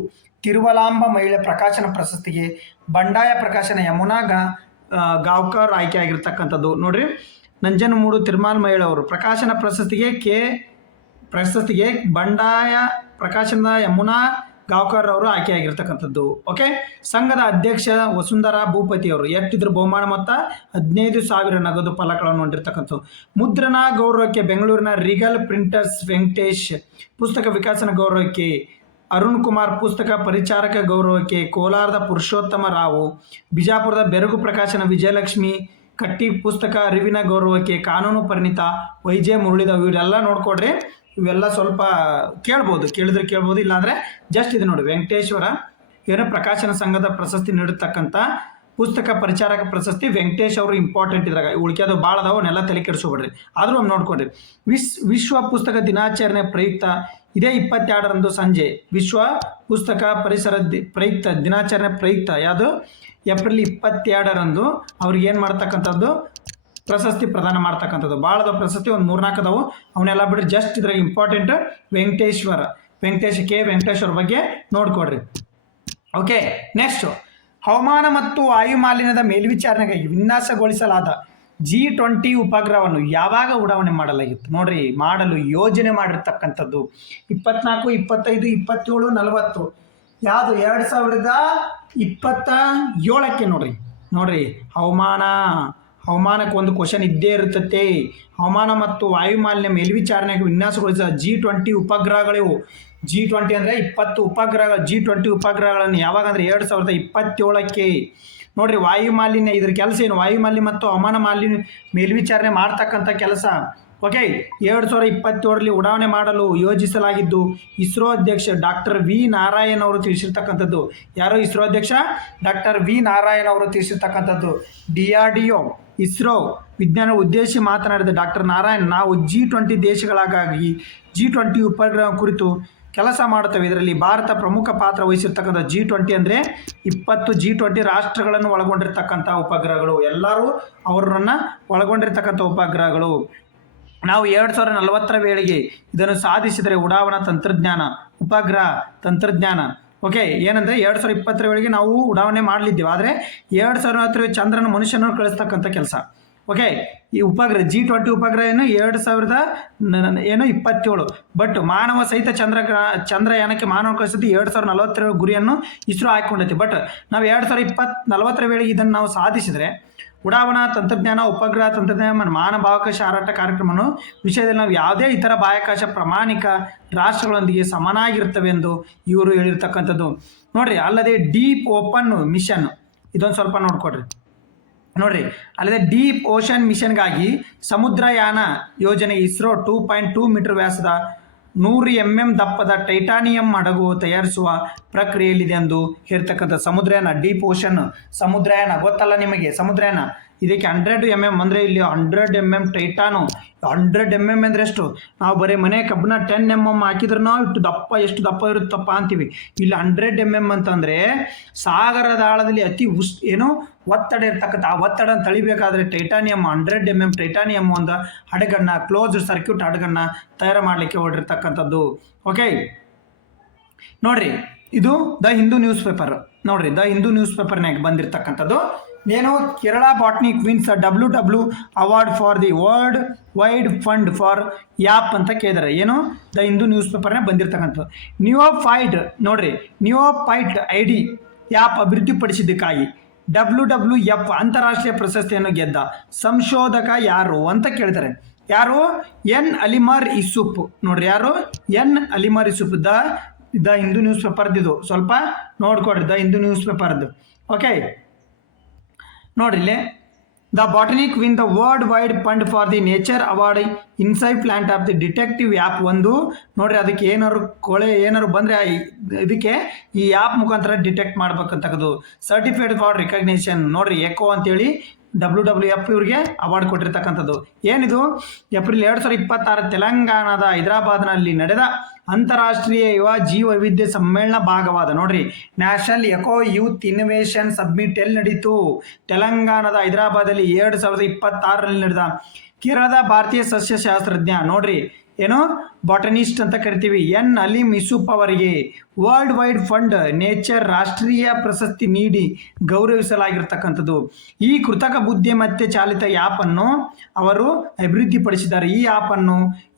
ತಿರುವಲಾಂಬ ಮಹಿಳೆ ಪ್ರಕಾಶನ ಪ್ರಶಸ್ತಿಗೆ ಬಂಡಾಯ ಪ್ರಕಾಶನ ಯಮುನಾ ಗಾವ್ಕರ್ ಆಯ್ಕೆಯಾಗಿರ್ತಕ್ಕಂಥದ್ದು. ನೋಡ್ರಿ, ನಂಜನಮೂಡು ತಿರುಮಾಲ್ ಮಹಿಳೆ ಅವರು. ಪ್ರಕಾಶನ ಪ್ರಶಸ್ತಿಗೆ ಬಂಡಾಯ ಪ್ರಕಾಶನದ ಯಮುನಾ ಗಾಂವ್ಕರ್ ಅವರು ಆಯ್ಕೆಯಾಗಿರ್ತಕ್ಕಂಥದ್ದು. ಓಕೆ, ಸಂಘದ ಅಧ್ಯಕ್ಷ ವಸುಂಧರಾ ಭೂಪತಿ ಅವರು. ಎಷ್ಟಿದ್ರು ಬಹುಮಾನ ಮೊತ್ತ 15,000 ನಗದು ಫಲಕಗಳನ್ನು ಹೊಂದಿರತಕ್ಕಂಥದ್ದು. ಮುದ್ರಣ ಗೌರವಕ್ಕೆ ಬೆಂಗಳೂರಿನ ರಿಗಲ್ ಪ್ರಿಂಟರ್ಸ್ ವೆಂಕಟೇಶ್. ಪುಸ್ತಕ ವಿಕಸನ ಗೌರವಕ್ಕೆ ಅರುಣ್ ಕುಮಾರ್. ಪುಸ್ತಕ ಪರಿಚಾರಕ ಗೌರವಕ್ಕೆ ಕೋಲಾರದ ಪುರುಷೋತ್ತಮ ರಾವು. ಬಿಜಾಪುರದ ಬೆರಗು ಪ್ರಕಾಶನ ವಿಜಯಲಕ್ಷ್ಮಿ ಕಟ್ಟಿ. ಪುಸ್ತಕ ಅರಿವಿನ ಗೌರವಕ್ಕೆ ಕಾನೂನು ಪರಿಣಿತ ವೈಜೆ ಮುರಳಿದ. ಇವರೆಲ್ಲ ನೋಡ್ಕೊಡ್ರಿ, ಇವೆಲ್ಲ ಸ್ವಲ್ಪ ಕೇಳಿದ್ರೆ ಇಲ್ಲಾಂದರೆ ಜಸ್ಟ್ ಇದು ನೋಡಿ, ವೆಂಕಟೇಶ್ವರ ಏನೋ ಪ್ರಕಾಶನ ಸಂಘದ ಪ್ರಶಸ್ತಿ ನೀಡತಕ್ಕಂಥ ಪುಸ್ತಕ ಪರಿಚಾರಕ ಪ್ರಶಸ್ತಿ ವೆಂಕಟೇಶ್ ಅವರು ಇಂಪಾರ್ಟೆಂಟ್ ಇದ್ರಾಗ. ಉಳಿಕೆದು ಭಾಳ ಅದಾವ, ಅವನ್ನೆಲ್ಲ ತಲೆ ಕೆಡಿಸ್ಕೊಬೇಡ್ರಿ, ಆದರೂ ಒಮ್ಮೆ ನೋಡ್ಕೊಡ್ರಿ. ವಿಶ್ವ ಪುಸ್ತಕ ದಿನಾಚರಣೆ ಪ್ರಯುಕ್ತ ಇದೇ 22ರಂದು ಸಂಜೆ ವಿಶ್ವ ಪುಸ್ತಕ ಪರಿಸರ ಪ್ರಯುಕ್ತ ದಿನಾಚರಣೆ ಪ್ರಯುಕ್ತ ಯಾವುದು ಏಪ್ರಿಲ್ 22ರಂದು ಅವ್ರಿಗೆ ಏನು ಮಾಡ್ತಕ್ಕಂಥದ್ದು ಪ್ರಶಸ್ತಿ ಪ್ರದಾನ ಮಾಡ್ತಕ್ಕಂಥದ್ದು. ಭಾಳದ ಪ್ರಶಸ್ತಿ ಒಂದು 3-4 ಅದಾವು, ಅವನ್ನೆಲ್ಲ ಬಿಡ್ರಿ. ಜಸ್ಟ್ ಇದ್ರಾಗ ಇಂಪಾರ್ಟೆಂಟ್ ವೆಂಕಟೇಶ್ವರ ಬಗ್ಗೆ ನೋಡ್ಕೊಡ್ರಿ. ಓಕೆ, ನೆಕ್ಸ್ಟ್ ಹವಾಮಾನ ಮತ್ತು ವಾಯು ಮಾಲಿನ್ಯದ ಮೇಲ್ವಿಚಾರಣೆಗಾಗಿ ವಿನ್ಯಾಸಗೊಳಿಸಲಾದ G20 ಉಪಗ್ರಹವನ್ನು ಯಾವಾಗ ಉಡಾವಣೆ ಮಾಡಲಾಗಿತ್ತು? ನೋಡ್ರಿ, ಮಾಡಲು ಯೋಜನೆ ಮಾಡಿರ್ತಕ್ಕಂಥದ್ದು 24, 25, 27, 40 ಯಾವುದು 2027ಕ್ಕೆ ನೋಡ್ರಿ ಹವಾಮಾನಕ್ಕೆ ಒಂದು ಕ್ವಶನ್ ಇದ್ದೇ ಇರುತ್ತದೆ. ಹವಾಮಾನ ಮತ್ತು ವಾಯು ಮಾಲಿನ್ಯ ಮೇಲ್ವಿಚಾರಣೆಗೆ ವಿನ್ಯಾಸಗೊಳಿಸಿದ G20 ಉಪಗ್ರಹಗಳಿವು. G20 ಅಂದರೆ 20 ಉಪಗ್ರಹಗಳು. G20 ಉಪಗ್ರಹಗಳನ್ನು ಯಾವಾಗ ಅಂದರೆ 2027ಕ್ಕೆ. ನೋಡ್ರಿ, ವಾಯು ಮಾಲಿನ್ಯ ಇದ್ರ ಕೆಲಸ ಏನು? ವಾಯು ಮಾಲಿನ್ಯ ಮತ್ತು ಹವಾಮಾನ ಮಾಲಿನ್ಯ ಮೇಲ್ವಿಚಾರಣೆ ಮಾಡ್ತಕ್ಕಂಥ ಕೆಲಸ. ಓಕೆ, 2027ರಲ್ಲಿ ಉಡಾವಣೆ ಮಾಡಲು ಯೋಜಿಸಲಾಗಿದ್ದು ಇಸ್ರೋ ಅಧ್ಯಕ್ಷ ಡಾಕ್ಟರ್ ವಿ ನಾರಾಯಣ್ ಅವರು ತಿಳಿಸಿರ್ತಕ್ಕಂಥದ್ದು. ಯಾರು ಇಸ್ರೋ ಅಧ್ಯಕ್ಷ? ಡಾಕ್ಟರ್ ವಿ ನಾರಾಯಣ್ ಅವರು ತಿಳಿಸಿರ್ತಕ್ಕಂಥದ್ದು. DRDO ಇಸ್ರೋ ವಿಜ್ಞಾನ ಉದ್ದೇಶಿಸಿ ಮಾತನಾಡಿದ ಡಾಕ್ಟರ್ ನಾರಾಯಣ್, ನಾವು G20 ದೇಶಗಳಾಗಿ G20 ಉಪಗ್ರಹ ಕುರಿತು ಕೆಲಸ ಮಾಡುತ್ತವೆ. ಇದರಲ್ಲಿ ಭಾರತ ಪ್ರಮುಖ ಪಾತ್ರ ವಹಿಸಿರ್ತಕ್ಕಂಥ G20 ಅಂದರೆ 20 G20 ರಾಷ್ಟ್ರಗಳನ್ನು ಒಳಗೊಂಡಿರ್ತಕ್ಕಂಥ ಉಪಗ್ರಹಗಳು. ಎಲ್ಲರೂ ಅವರನ್ನು ಒಳಗೊಂಡಿರ್ತಕ್ಕಂಥ ಉಪಗ್ರಹಗಳು. ನಾವು 2040ರ ವೇಳೆಗೆ ಇದನ್ನು ಸಾಧಿಸಿದರೆ ಉಡಾವಣಾ ತಂತ್ರಜ್ಞಾನ, ಉಪಗ್ರಹ ತಂತ್ರಜ್ಞಾನ. ಓಕೆ, ಏನಂದರೆ 2020ರ ವೇಳೆಗೆ ನಾವು ಉಡಾವಣೆ ಮಾಡಲಿದ್ದೇವೆ. ಆದರೆ 2040 ಚಂದ್ರನ ಮನುಷ್ಯನನ್ನು ಕಳಿಸ್ತಕ್ಕಂಥ ಕೆಲಸ. ಓಕೆ, ಈ ಉಪಗ್ರಹ G20 ಉಪಗ್ರಹ 2027 ಬಟ್ ಮಾನವ ಸಹಿತ ಚಂದ್ರಯಾನಕ್ಕೆ ಮಾನವ ಕಳಿಸಿದ್ದು 2040ರ ಗುರಿಯನ್ನು ಇಸ್ರೋ ಹಾಕಿಕೊಂಡೈತಿ. ಬಟ್ ನಾವು 2040ರ ವೇಳೆಗೆ ಇದನ್ನು ನಾವು ಸಾಧಿಸಿದರೆ ಉಡಾವಣಾ ತಂತ್ರಜ್ಞಾನ, ಉಪಗ್ರಹ ತಂತ್ರಜ್ಞಾನ, ಮಾನವ ಬಾಹ್ಯಾಕಾಶ ಹಾರಾಟ ಕಾರ್ಯಕ್ರಮವನ್ನು ವಿಷಯದಲ್ಲಿ ನಾವು ಯಾವುದೇ ಇತರ ಬಾಹ್ಯಾಕಾಶ ಪ್ರಾಮಾಣಿಕ ರಾಷ್ಟ್ರಗಳೊಂದಿಗೆ ಸಮನಾಗಿರ್ತವೆ ಎಂದು ಇವರು ಹೇಳಿರ್ತಕ್ಕಂಥದ್ದು. ನೋಡ್ರಿ, ಅಲ್ಲದೆ ಡೀಪ್ ಓಪನ್ ಮಿಷನ್ ಇದೊಂದು ಸ್ವಲ್ಪ ನೋಡ್ರಿ, ಅಲ್ಲದೆ ಡೀಪ್ ಓಷನ್ ಮಿಷನ್ಗಾಗಿ ಸಮುದ್ರಯಾನ ಯೋಜನೆ ಇಸ್ರೋ 2.2 ಮೀಟರ್ ವ್ಯಾಸದ 100 mm ದಪ್ಪದ ಟೈಟಾನಿಯಂ ಹಡಗು ತಯಾರಿಸುವ ಪ್ರಕ್ರಿಯೆಯಲ್ಲಿದೆ ಎಂದು ಹೇಳ್ತಕ್ಕಂಥ ಸಮುದ್ರಯಾನ. ಡೀಪ್ ಓಷನ್ ಸಮುದ್ರಯಾನ ಗೊತ್ತಲ್ಲ ನಿಮಗೆ? ಸಮುದ್ರಯಾನ ಇದಕ್ಕೆ 100 mm ಅಂದರೆ ಇಲ್ಲಿ 100 mm ಟೈಟಾನು. 100 mm ಅಂದರೆ ಎಷ್ಟು? ನಾವು ಬರೀ ಮನೆ ಕಬ್ಬನ 10 mm ಹಾಕಿದ್ರೆ ನಾವು ಎಷ್ಟು ದಪ್ಪ ಇರುತ್ತಪ್ಪ ಅಂತೀವಿ. ಇಲ್ಲಿ 100 mm ಅಂತಂದರೆ ಸಾಗರದ ಆಳದಲ್ಲಿ ಅತಿ ಒತ್ತಡ ಇರ್ತಕ್ಕಂಥ ಆ ಒತ್ತಡನ ತಳಿಬೇಕಾದ್ರೆ ಟೈಟಾನಿಯಂ 100 mm ಟೈಟಾನಿಯಂ ಒಂದು ಹಡಗನ್ನು, ಕ್ಲೋಸ್ಡ್ ಸರ್ಕ್ಯೂಟ್ ಹಡಗನ್ನು ತಯಾರು ಮಾಡಲಿಕ್ಕೆ ಹೊರಟಿರ್ತಕ್ಕಂಥದ್ದು. ಓಕೆ, ನೋಡ್ರಿ, ಇದು ದ ಹಿಂದೂ ನ್ಯೂಸ್ ಪೇಪರ್. ನೋಡ್ರಿ, ದ ಹಿಂದೂ ನ್ಯೂಸ್ ಪೇಪರ್ನಾಗ ಬಂದಿರತಕ್ಕಂಥದ್ದು ಏನು? Kerala botany wins WW award for the world wide fund for app ಅಂತ ಕೇಳಿದಾರೆ. ಏನು? ದ ಹಿಂದೂ ನ್ಯೂಸ್ ಪೇಪರ್ನಾಗ ಬಂದಿರತಕ್ಕಂಥದ್ದು. ನಿಯೋಫೈಟ್ ID ಯಾಪ್ ಅಭಿವೃದ್ಧಿಪಡಿಸಿದ್ದಕ್ಕಾಗಿ WWF ಅಂತಾರಾಷ್ಟ್ರೀಯ ಪ್ರಶಸ್ತಿಯನ್ನು ಗೆದ್ದ ಸಂಶೋಧಕ ಯಾರು ಅಂತ ಕೇಳಿದ್ದಾರೆ. ಯಾರು? ಎನ್ ಅಲಿಮಾರ್ ಯೂಸುಫ್. ನೋಡ್ರಿ, ಯಾರು? N Alimar Yusuf. The Hindu news ಪೇಪರ್ದಿದು ಸ್ವಲ್ಪ ನೋಡ್ಕೊಡ್ರಿ, ದ ಹಿಂದೂ ನ್ಯೂಸ್ ಪೇಪರ್ದು. ಓಕೆ, ನೋಡ್ರಿ ಇಲ್ಲಿ the botanic win the world wide fund for the nature award inside plant of the detective app. ಒಂದು ನೋಡ್ರಿ, ಅದಕ್ಕೆ ಏನಾರು ಬಂದರೆ ಇದಕ್ಕೆ ಈ ಆ್ಯಪ್ ಮುಖಾಂತರ ಡಿಟೆಕ್ಟ್ ಮಾಡ್ಬೇಕಂತಕ್ಕದ್ದು. Certified for recognition. ನೋಡ್ರಿ, ಎಕೋ ಅಂತೇಳಿ WWF ಇವ್ರಿಗೆ ಅವಾರ್ಡ್ ಕೊಟ್ಟಿರ್ತಕ್ಕಂಥದ್ದು. ಏನಿದು? ಏಪ್ರಿಲ್ 2026 ತೆಲಂಗಾಣದ ಹೈದರಾಬಾದ್ನಲ್ಲಿ ನಡೆದ ಅಂತಾರಾಷ್ಟ್ರೀಯ ಯುವ ಜೀವ ವೈವಿಧ್ಯ ಸಮ್ಮೇಳನ ಭಾಗವಾದ ನೋಡ್ರಿ national eco youth innovation submit ಎಲ್ಲಿ ನಡೀತು? ತೆಲಂಗಾಣದ ಹೈದರಾಬಾದಲ್ಲಿ 2026ರಲ್ಲಿ ನಡೆದ. ಕೇರಳದ ಭಾರತೀಯ ಸಸ್ಯಶಾಸ್ತ್ರಜ್ಞ ನೋಡ್ರಿ ಏನೋ ಬಾಟನಿಸ್ಟ್ ಅಂತ ಕರಿತೀವಿ. ಎನ್ ಅಲೀಂ ಯೂಸುಫ್ ಅವರಿಗೆ ವರ್ಲ್ಡ್ ವೈಡ್ ಫಂಡ್ ನೇಚರ್ ರಾಷ್ಟ್ರೀಯ ಪ್ರಶಸ್ತಿ ನೀಡಿ ಗೌರವಿಸಲಾಗಿರ್ತಕ್ಕಂಥದ್ದು. ಈ ಕೃತಕ ಬುದ್ಧಿಮತ್ತೆ ಚಾಲಿತ ಆ್ಯಪ್ ಅನ್ನು ಅವರು ಅಭಿವೃದ್ಧಿಪಡಿಸಿದ್ದಾರೆ. ಈ ಆ್ಯಪ್ ಅನ್ನು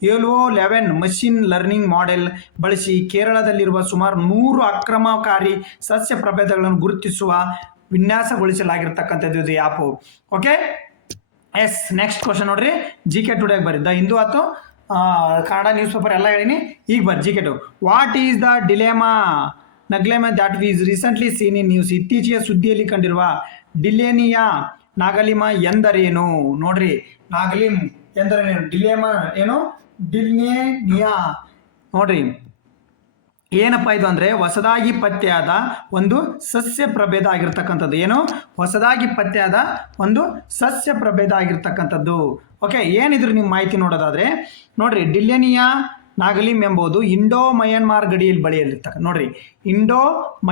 ELO11 ಮಷಿನ್ ಲರ್ನಿಂಗ್ ಮಾಡೆಲ್ ಬಳಸಿ ಕೇರಳದಲ್ಲಿರುವ ಸುಮಾರು 100 ಅಕ್ರಮಕಾರಿ ಸಸ್ಯ ಪ್ರಭೇದಗಳನ್ನು ಗುರುತಿಸುವ ವಿನ್ಯಾಸಗೊಳಿಸಲಾಗಿರ್ತಕ್ಕಂಥದ್ದು ಇದು app. Okay, yes. Next question ನೋಡ್ರಿ, GK ಟುಡೇಗೆ ಬರೀ ದ ಹಿಂದೂ ಆಯ್ತು, ಕನ್ನಡ ನ್ಯೂಸ್ ಪೇಪರ್ ಎಲ್ಲ ಹೇಳಿನಿ. ಈಗ ಬರ್ರಿ GK two. What is the ನಗ್ಲೇಮಾ that is recently seen in news? ಇತ್ತೀಚೆಗೆ ಸುದ್ದಿಯಲ್ಲಿ ಕಂಡಿರುವ ಡಿಲೇನಿಯಾ ನಾಗಲಿಮ ಎಂದರೇನು? ನೋಡ್ರಿ, ನಾಗಲಿಮ್ ಎಂದರೇನು? ಡಿಲೇಮಾ ಏನು? ಡಿಲೇನಿಯಾ ನೋಡ್ರಿ ಏನಪ್ಪ ಇದು ಅಂದರೆ ಹೊಸದಾಗಿ ಪತ್ತೆಯಾದ ಒಂದು ಸಸ್ಯ ಪ್ರಭೇದ ಆಗಿರ್ತಕ್ಕಂಥದ್ದು. ಏನು? ಹೊಸದಾಗಿ ಪತ್ತೆಯಾದ ಒಂದು ಸಸ್ಯ ಪ್ರಭೇದ ಆಗಿರ್ತಕ್ಕಂಥದ್ದು. ಓಕೆ, ಏನಿದ್ರು ನಿಮ್ಮ ಮಾಹಿತಿ ನೋಡೋದಾದರೆ ನೋಡ್ರಿ, ಡಿಲೇನಿಯಾ ನಾಗಲಿಮ್ ಎಂಬುದು ಇಂಡೋ ಮಯನ್ಮಾರ್ ಗಡಿಯಲ್ಲಿ ಬಳಿಯಲ್ಲಿರ್ತಕ್ಕ ನೋಡ್ರಿ, ಇಂಡೋ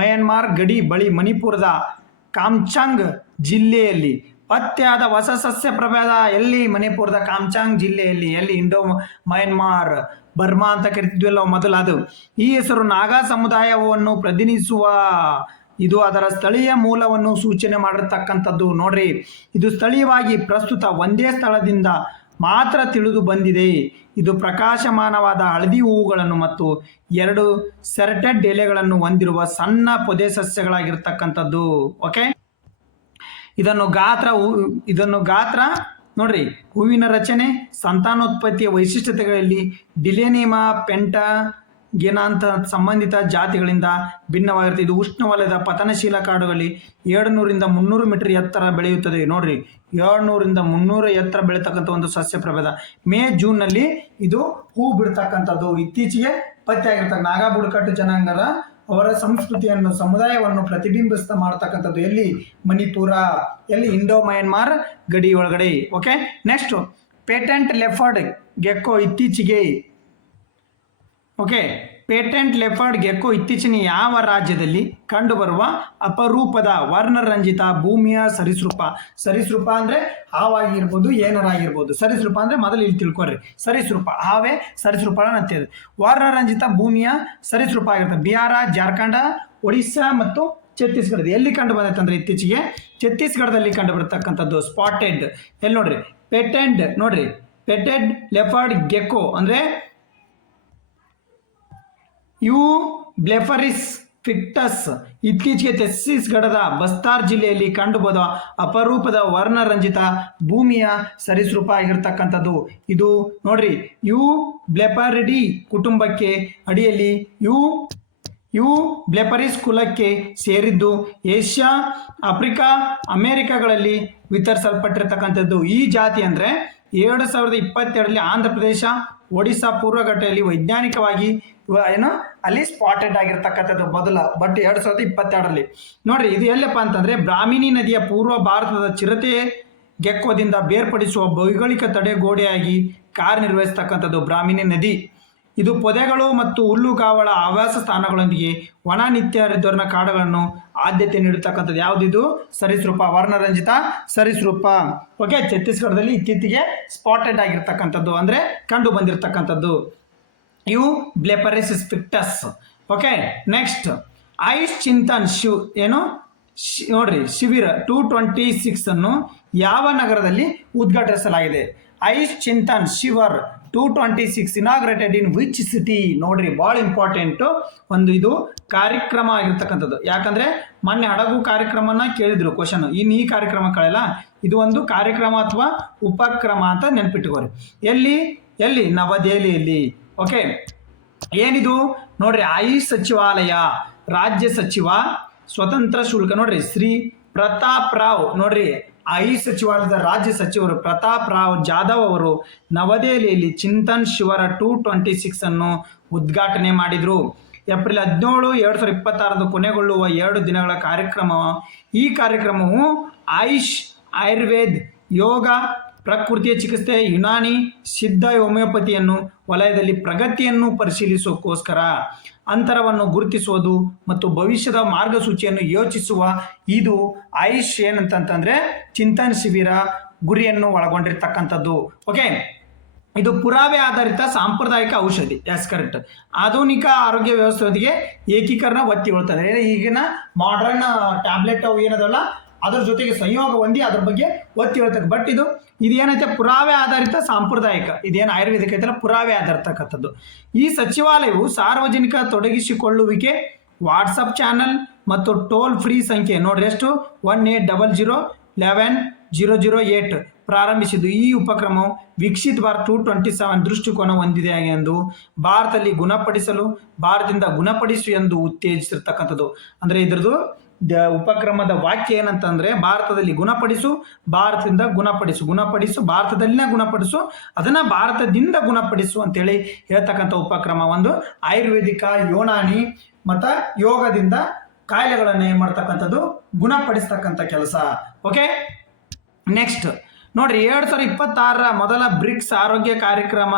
ಮಯನ್ಮಾರ್ ಗಡಿ ಬಳಿ ಮಣಿಪುರದ ಕಾಮ್ಚಾಂಗ್ ಜಿಲ್ಲೆಯಲ್ಲಿ ಪತ್ತೆಯಾದ ಹೊಸ ಸಸ್ಯ ಪ್ರಭೇದ. ಎಲ್ಲಿ? ಮಣಿಪುರದ ಕಾಮ್ಚಾಂಗ್ ಜಿಲ್ಲೆಯಲ್ಲಿ. ಎಲ್ಲಿ? ಇಂಡೋ ಮಯನ್ಮಾರ್, ಬರ್ಮಾ ಅಂತ ಕರಿತಿದ್ವಲ್ಲ ಮೊದಲು, ಅದು. ಈ ಹೆಸರು ನಾಗಾ ಸಮುದಾಯವನ್ನು ಪ್ರತಿನಿಧಿಸುವ, ಇದು ಅದರ ಸ್ಥಳೀಯ ಮೂಲವನ್ನು ಸೂಚನೆ ಮಾಡಿರ್ತಕ್ಕಂಥದ್ದು. ನೋಡ್ರಿ, ಇದು ಸ್ಥಳೀಯವಾಗಿ ಪ್ರಸ್ತುತ ಒಂದೇ ಸ್ಥಳದಿಂದ ಮಾತ್ರ ತಿಳಿದು ಬಂದಿದೆ. ಇದು ಪ್ರಕಾಶಮಾನವಾದ ಹಳದಿ ಹೂವುಗಳನ್ನು ಮತ್ತು 2 ಸೆರೆಟೆಡ್ ಎಲೆಗಳನ್ನು ಹೊಂದಿರುವ ಸಣ್ಣ ಪೊದೆ ಸಸ್ಯಗಳಾಗಿರ್ತಕ್ಕಂಥದ್ದು. ಓಕೆ, ಇದನ್ನು ಗಾತ್ರ ನೋಡ್ರಿ, ಹೂವಿನ ರಚನೆ, ಸಂತಾನೋತ್ಪತ್ತಿಯ ವೈಶಿಷ್ಟ್ಯತೆಗಳಲ್ಲಿ ಡಿಲೇನಿಮಾ ಪೆಂಟಾಗೆನಾಂಥ ಸಂಬಂಧಿತ ಜಾತಿಗಳಿಂದ ಭಿನ್ನವಾಗಿರುತ್ತೆ. ಇದು ಉಷ್ಣವಲಯದ ಪತನಶೀಲ ಕಾಡುಗಳಲ್ಲಿ 700ರಿಂದ 300 ಮೀಟರ್ ಎತ್ತರ ಬೆಳೆಯುತ್ತದೆ. ನೋಡ್ರಿ, 700ರಿಂದ 300 ಎತ್ತರ ಬೆಳೀತಕ್ಕಂಥ ಒಂದು ಸಸ್ಯ ಪ್ರಭೇದ. ಮೇ ಜೂನ್ನಲ್ಲಿ ಇದು ಹೂ ಬಿಡ್ತಕ್ಕಂಥದ್ದು. ಇತ್ತೀಚೆಗೆ ಪತ್ತೆ ಆಗಿರ್ತಕ್ಕ ನಾಗಾ ಬುಡಕಟ್ಟು ಜನಾಂಗದ ಅವರ ಸಂಸ್ಕೃತಿಯನ್ನು, ಸಮುದಾಯವನ್ನು ಪ್ರತಿಬಿಂಬಿಸ್ತಾ ಮಾಡ್ತಕ್ಕಂಥದ್ದು. ಎಲ್ಲಿ? ಮಣಿಪುರ. ಎಲ್ಲಿ? ಇಂಡೋ ಮಯನ್ಮಾರ್ ಗಡಿ ಒಳಗಡೆ. ಓಕೆ, ನೆಕ್ಸ್ಟ್, ಪೇಟೆಂಟ್ ಲೆಫರ್ಡ್ ಗೆಕ್ಕೋ ಇತ್ತೀಚೆಗೆ ಇತ್ತೀಚಿನ ಯಾವ ರಾಜ್ಯದಲ್ಲಿ ಕಂಡುಬರುವ ಅಪರೂಪದ ವರ್ಣರಂಜಿತ ಭೂಮಿಯ ಸರೀಸೃಪ? ಸರೀಸೃಪ ಅಂದರೆ ಹಾವಾಗಿರ್ಬೋದು, ಏನರಾಗಿರ್ಬೋದು. ಸರೀಸೃಪ ಅಂದರೆ ಮೊದಲು ಇಲ್ಲಿ ತಿಳ್ಕೊಳ್ರಿ, ಸರೀಸೃಪ ಹಾವೇ ಸರೀಸೃಪ ಅಂತೇಳಿ. ವರ್ಣರಂಜಿತ ಭೂಮಿಯ ಸರೀಸೃಪ ಆಗಿರ್ತದೆ. ಬಿಹಾರ, ಜಾರ್ಖಂಡ, ಒಡಿಸ್ಸಾ ಮತ್ತು ಛತ್ತೀಸ್ಗಢ. ಎಲ್ಲಿ ಕಂಡು ಬಂದೈತೆ ಅಂದರೆ ಇತ್ತೀಚೆಗೆ ಛತ್ತೀಸ್ಗಢದಲ್ಲಿ ಕಂಡು ಬರ್ತಕ್ಕಂಥದ್ದು ಸ್ಪಾಟೆಡ್. ಎಲ್ಲಿ ನೋಡ್ರಿ, ಪೇಟೆಂಟ್ ನೋಡ್ರಿ, ಪೇಟೆಡ್ ಲೆಫರ್ಡ್ ಗೆಕ್ಕೋ ಅಂದರೆ ಬ್ಲೆಫರಿಸ್ ಫಿಕ್ಟಸ್ ಇತ್ತೀಚೆಗೆ ಛತ್ತೀಸ್ಗಢದ ಬಸ್ತಾರ್ ಜಿಲ್ಲೆಯಲ್ಲಿ ಕಂಡುಬಂದ ಅಪರೂಪದ ವರ್ಣರಂಜಿತ ಭೂಮಿಯ ಸರೀಸೃಪ ಆಗಿರ್ತಕ್ಕಂಥದ್ದು. ಇದು ನೋಡ್ರಿ, ಬ್ಲೆಫರಿಡಿ ಕುಟುಂಬಕ್ಕೆ ಅಡಿಯಲ್ಲಿ ಬ್ಲೆಫರಿಸ್ ಕುಲಕ್ಕೆ ಸೇರಿದ್ದು. ಏಷ್ಯಾ, ಆಫ್ರಿಕಾ, ಅಮೆರಿಕಗಳಲ್ಲಿ ವಿತರಿಸಲ್ಪಟ್ಟಿರ್ತಕ್ಕಂಥದ್ದು. ಈ ಜಾತಿ ಅಂದರೆ 2022ರಲ್ಲಿ ಆಂಧ್ರ ಪ್ರದೇಶ, ಒಡಿಸ್ಸಾ ಪೂರ್ವಘಟ್ಟದಲ್ಲಿ ವೈಜ್ಞಾನಿಕವಾಗಿ ಅಲ್ಲಿ ಸ್ಪಾಟೆಡ್ ಆಗಿರ್ತಕ್ಕಂಥದ್ದು ಮೊದಲ. ಬಟ್ 2022ರಲ್ಲಿ ನೋಡ್ರಿ, ಇದು ಎಲ್ಲಪ್ಪ ಅಂತಂದ್ರೆ ಬ್ರಾಹ್ಮಿಣಿ ನದಿಯ ಪೂರ್ವ ಭಾರತದ ಚಿರತೆ ಗೆಕ್ಕೋದಿಂದ ಬೇರ್ಪಡಿಸುವ ಭೌಗೋಳಿಕ ತಡೆಗೋಡೆಯಾಗಿ ಕಾರ್ಯನಿರ್ವಹಿಸ್ತಕ್ಕಂಥದ್ದು ಬ್ರಾಹ್ಮಿಣಿ ನದಿ. ಇದು ಪೊದೆಗಳು ಮತ್ತು ಹುಲ್ಲುಗಾವಳ ಆವಾಸ ಸ್ಥಾನಗಳೊಂದಿಗೆ ಒಣ ನಿತ್ಯ ಹರಿದ್ವರ್ಣ ಕಾಡುಗಳನ್ನು ಆದ್ಯತೆ ನೀಡತಕ್ಕಂಥದ್ದು. ಯಾವುದಿದು? ಸರೀಸೃಪ, ವರ್ಣರಂಜಿತ ಸರೀಸೃಪ. ಓಕೆ, ಛತ್ತೀಸ್ಗಢದಲ್ಲಿ ಇತ್ತೀಚೆಗೆ ಸ್ಪಾಟೆಡ್ ಆಗಿರ್ತಕ್ಕಂಥದ್ದು ಅಂದರೆ ಕಂಡು ಬಂದಿರತಕ್ಕಂಥದ್ದು. Blepharis fictus. ಓಕೆ, ನೆಕ್ಸ್ಟ್, ಐಸ್ ಚಿಂತನ್ ನೋಡ್ರಿ, ಶಿಬಿರ 226 ಅನ್ನು ಯಾವ ನಗರದಲ್ಲಿ ಉದ್ಘಾಟಿಸಲಾಗಿದೆ? ಐಸ್ Chintan Shivir 226 inaugurated in which city? ನೋಡ್ರಿ, ಭಾಳ ಇಂಪಾರ್ಟೆಂಟು ಒಂದು ಇದು ಕಾರ್ಯಕ್ರಮ ಆಗಿರ್ತಕ್ಕಂಥದ್ದು. ಯಾಕಂದ್ರೆ ಮೊನ್ನೆ ಹಡಗು ಕಾರ್ಯಕ್ರಮನ ಕೇಳಿದ್ರು ಕ್ವಶನ್. ಇನ್ನು ಈ ಕಾರ್ಯಕ್ರಮ ಕಳೆಯಲ್ಲ, ಇದು ಒಂದು ಕಾರ್ಯಕ್ರಮ ಅಥವಾ ಉಪಕ್ರಮ ಅಂತ ನೆನ್ಪಿಟ್ಕೋರಿ. ಎಲ್ಲಿ? ನವದೆಹಲಿಯಲ್ಲಿ. ಓಕೆ, ಏನಿದು? ನೋಡ್ರಿ, ಆಯುಷ್ ಸಚಿವಾಲಯ ರಾಜ್ಯ ಸಚಿವ ಸ್ವತಂತ್ರ ಶುಲ್ಕ. ನೋಡ್ರಿ, ಶ್ರೀ ಪ್ರತಾಪ್ ರಾವ್. ನೋಡ್ರಿ, ಆಯುಷ್ ಸಚಿವಾಲಯದ ರಾಜ್ಯ ಸಚಿವರು ಪ್ರತಾಪ್ ರಾವ್ ಜಾಧವ್ ಅವರು ನವದೆಹಲಿಯಲ್ಲಿ ಚಿಂತನ್ ಶಿವರ 226 ಅನ್ನು ಉದ್ಘಾಟನೆ ಮಾಡಿದರು. ಏಪ್ರಿಲ್ 17, 2026 ಕೊನೆಗೊಳ್ಳುವ 2 ದಿನಗಳ ಕಾರ್ಯಕ್ರಮ. ಈ ಕಾರ್ಯಕ್ರಮವು ಆಯುಷ್, ಆಯುರ್ವೇದ, ಯೋಗ, ಪ್ರಕೃತಿಯ ಚಿಕಿತ್ಸೆ, ಯುನಾನಿ, ಸಿದ್ಧ ಹೋಮಿಯೋಪತಿಯನ್ನು ವಲಯದಲ್ಲಿ ಪ್ರಗತಿಯನ್ನು ಪರಿಶೀಲಿಸೋಕ್ಕೋಸ್ಕರ ಅಂತರವನ್ನು ಗುರುತಿಸುವುದು ಮತ್ತು ಭವಿಷ್ಯದ ಮಾರ್ಗಸೂಚಿಯನ್ನು ಯೋಚಿಸುವ ಇದು ಆಯುಷ್ ಏನಂತಂದ್ರೆ ಚಿಂತನ್ ಶಿಬಿರ ಗುರಿಯನ್ನು ಒಳಗೊಂಡಿರ್ತಕ್ಕಂಥದ್ದು. ಓಕೆ, ಇದು ಪುರಾವೆ ಆಧಾರಿತ ಸಾಂಪ್ರದಾಯಿಕ ಔಷಧಿ. Yes correct. ಆಧುನಿಕ ಆರೋಗ್ಯ ವ್ಯವಸ್ಥೆಯೊಂದಿಗೆ ಏಕೀಕರಣ ಒತ್ತಿಗೊಳ್ತದೆ. ಈಗಿನ ಮಾಡರ್ನ್ ಟ್ಯಾಬ್ಲೆಟ್ ಅವು ಏನದಲ್ಲ ಅದ್ರ ಜೊತೆಗೆ ಸಂಯೋಗ ಹೊಂದಿ ಅದ್ರ ಬಗ್ಗೆ ಒತ್ತಿ ಹೇಳ್ತಕ್ಕ. ಬಟ್ ಇದು ಏನೈತೆ ಪುರಾವೆ ಆಧಾರಿತ ಸಾಂಪ್ರದಾಯಿಕ, ಇದೇನು ಆಯುರ್ವೇದಿಕ ಐತಲ್ಲ ಪುರಾವೆ ಆಧಾರಿತಕ್ಕಂಥದ್ದು. ಈ ಸಚಿವಾಲಯವು ಸಾರ್ವಜನಿಕ ತೊಡಗಿಸಿಕೊಳ್ಳುವಿಕೆ ವಾಟ್ಸಪ್ ಚಾನಲ್ ಮತ್ತು ಟೋಲ್ ಫ್ರೀ ಸಂಖ್ಯೆ ನೋಡ್ರಿ ಎಷ್ಟು 1800110008 ಪ್ರಾರಂಭಿಸಿದ್ದು. ಈ ಉಪಕ್ರಮವು ವಿಕಸಿತ್ ಭಾರತ್ 227 ದೃಷ್ಟಿಕೋನ ಹೊಂದಿದೆ ಎಂದು ಭಾರತದಿಂದ ಗುಣಪಡಿಸು ಎಂದು ಉತ್ತೇಜಿಸಿರ್ತಕ್ಕಂಥದ್ದು. ಅಂದರೆ ಇದ್ರದ್ದು ಉಪಕ್ರಮದ ವಾಕ್ಯ ಏನಂತಂದ್ರೆ ಭಾರತದಲ್ಲಿ ಗುಣಪಡಿಸು, ಭಾರತದಿಂದ ಗುಣಪಡಿಸು, ಭಾರತದಲ್ಲಿನ ಗುಣಪಡಿಸು, ಅದನ್ನ ಭಾರತದಿಂದ ಗುಣಪಡಿಸು ಅಂತೇಳಿ ಹೇಳ್ತಕ್ಕಂಥ ಉಪಕ್ರಮ ಒಂದು ಆಯುರ್ವೇದಿಕ ಯುನಾನಿ ಮತ್ತು ಯೋಗದಿಂದ ಕಾಯಿಲೆಗಳನ್ನು ಏನು ಮಾಡ್ತಕ್ಕಂಥದ್ದು ಗುಣಪಡಿಸ್ತಕ್ಕಂಥ ಕೆಲಸ. ಓಕೆ, ನೆಕ್ಸ್ಟ್ ನೋಡ್ರಿ 2026 ಮೊದಲ ಬ್ರಿಕ್ಸ್ ಆರೋಗ್ಯ ಕಾರ್ಯಕ್ರಮ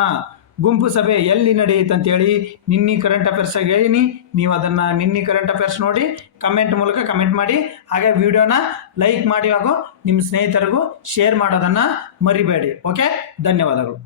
ಗುಂಪು ಸಭೆ ಎಲ್ಲಿ ನಡೆಯುತ್ತೆ ಅಂತೇಳಿ ನಿನ್ನೆ ಕರೆಂಟ್ ಅಫೇರ್ಸ್ ಆಗಿ ಹೇಳಿನಿ. ನೀವು ಅದನ್ನು ನಿನ್ನೆ ಕರೆಂಟ್ ಅಫೇರ್ಸ್ ನೋಡಿ ಕಮೆಂಟ್ ಮೂಲಕ ಕಮೆಂಟ್ ಮಾಡಿ. ಹಾಗೆ ವಿಡಿಯೋನ ಲೈಕ್ ಮಾಡಿ ಹಾಗೂ ನಿಮ್ಮ ಸ್ನೇಹಿತರಿಗೂ ಶೇರ್ ಮಾಡೋದನ್ನು ಮರಿಬೇಡಿ. ಓಕೆ, ಧನ್ಯವಾದಗಳು.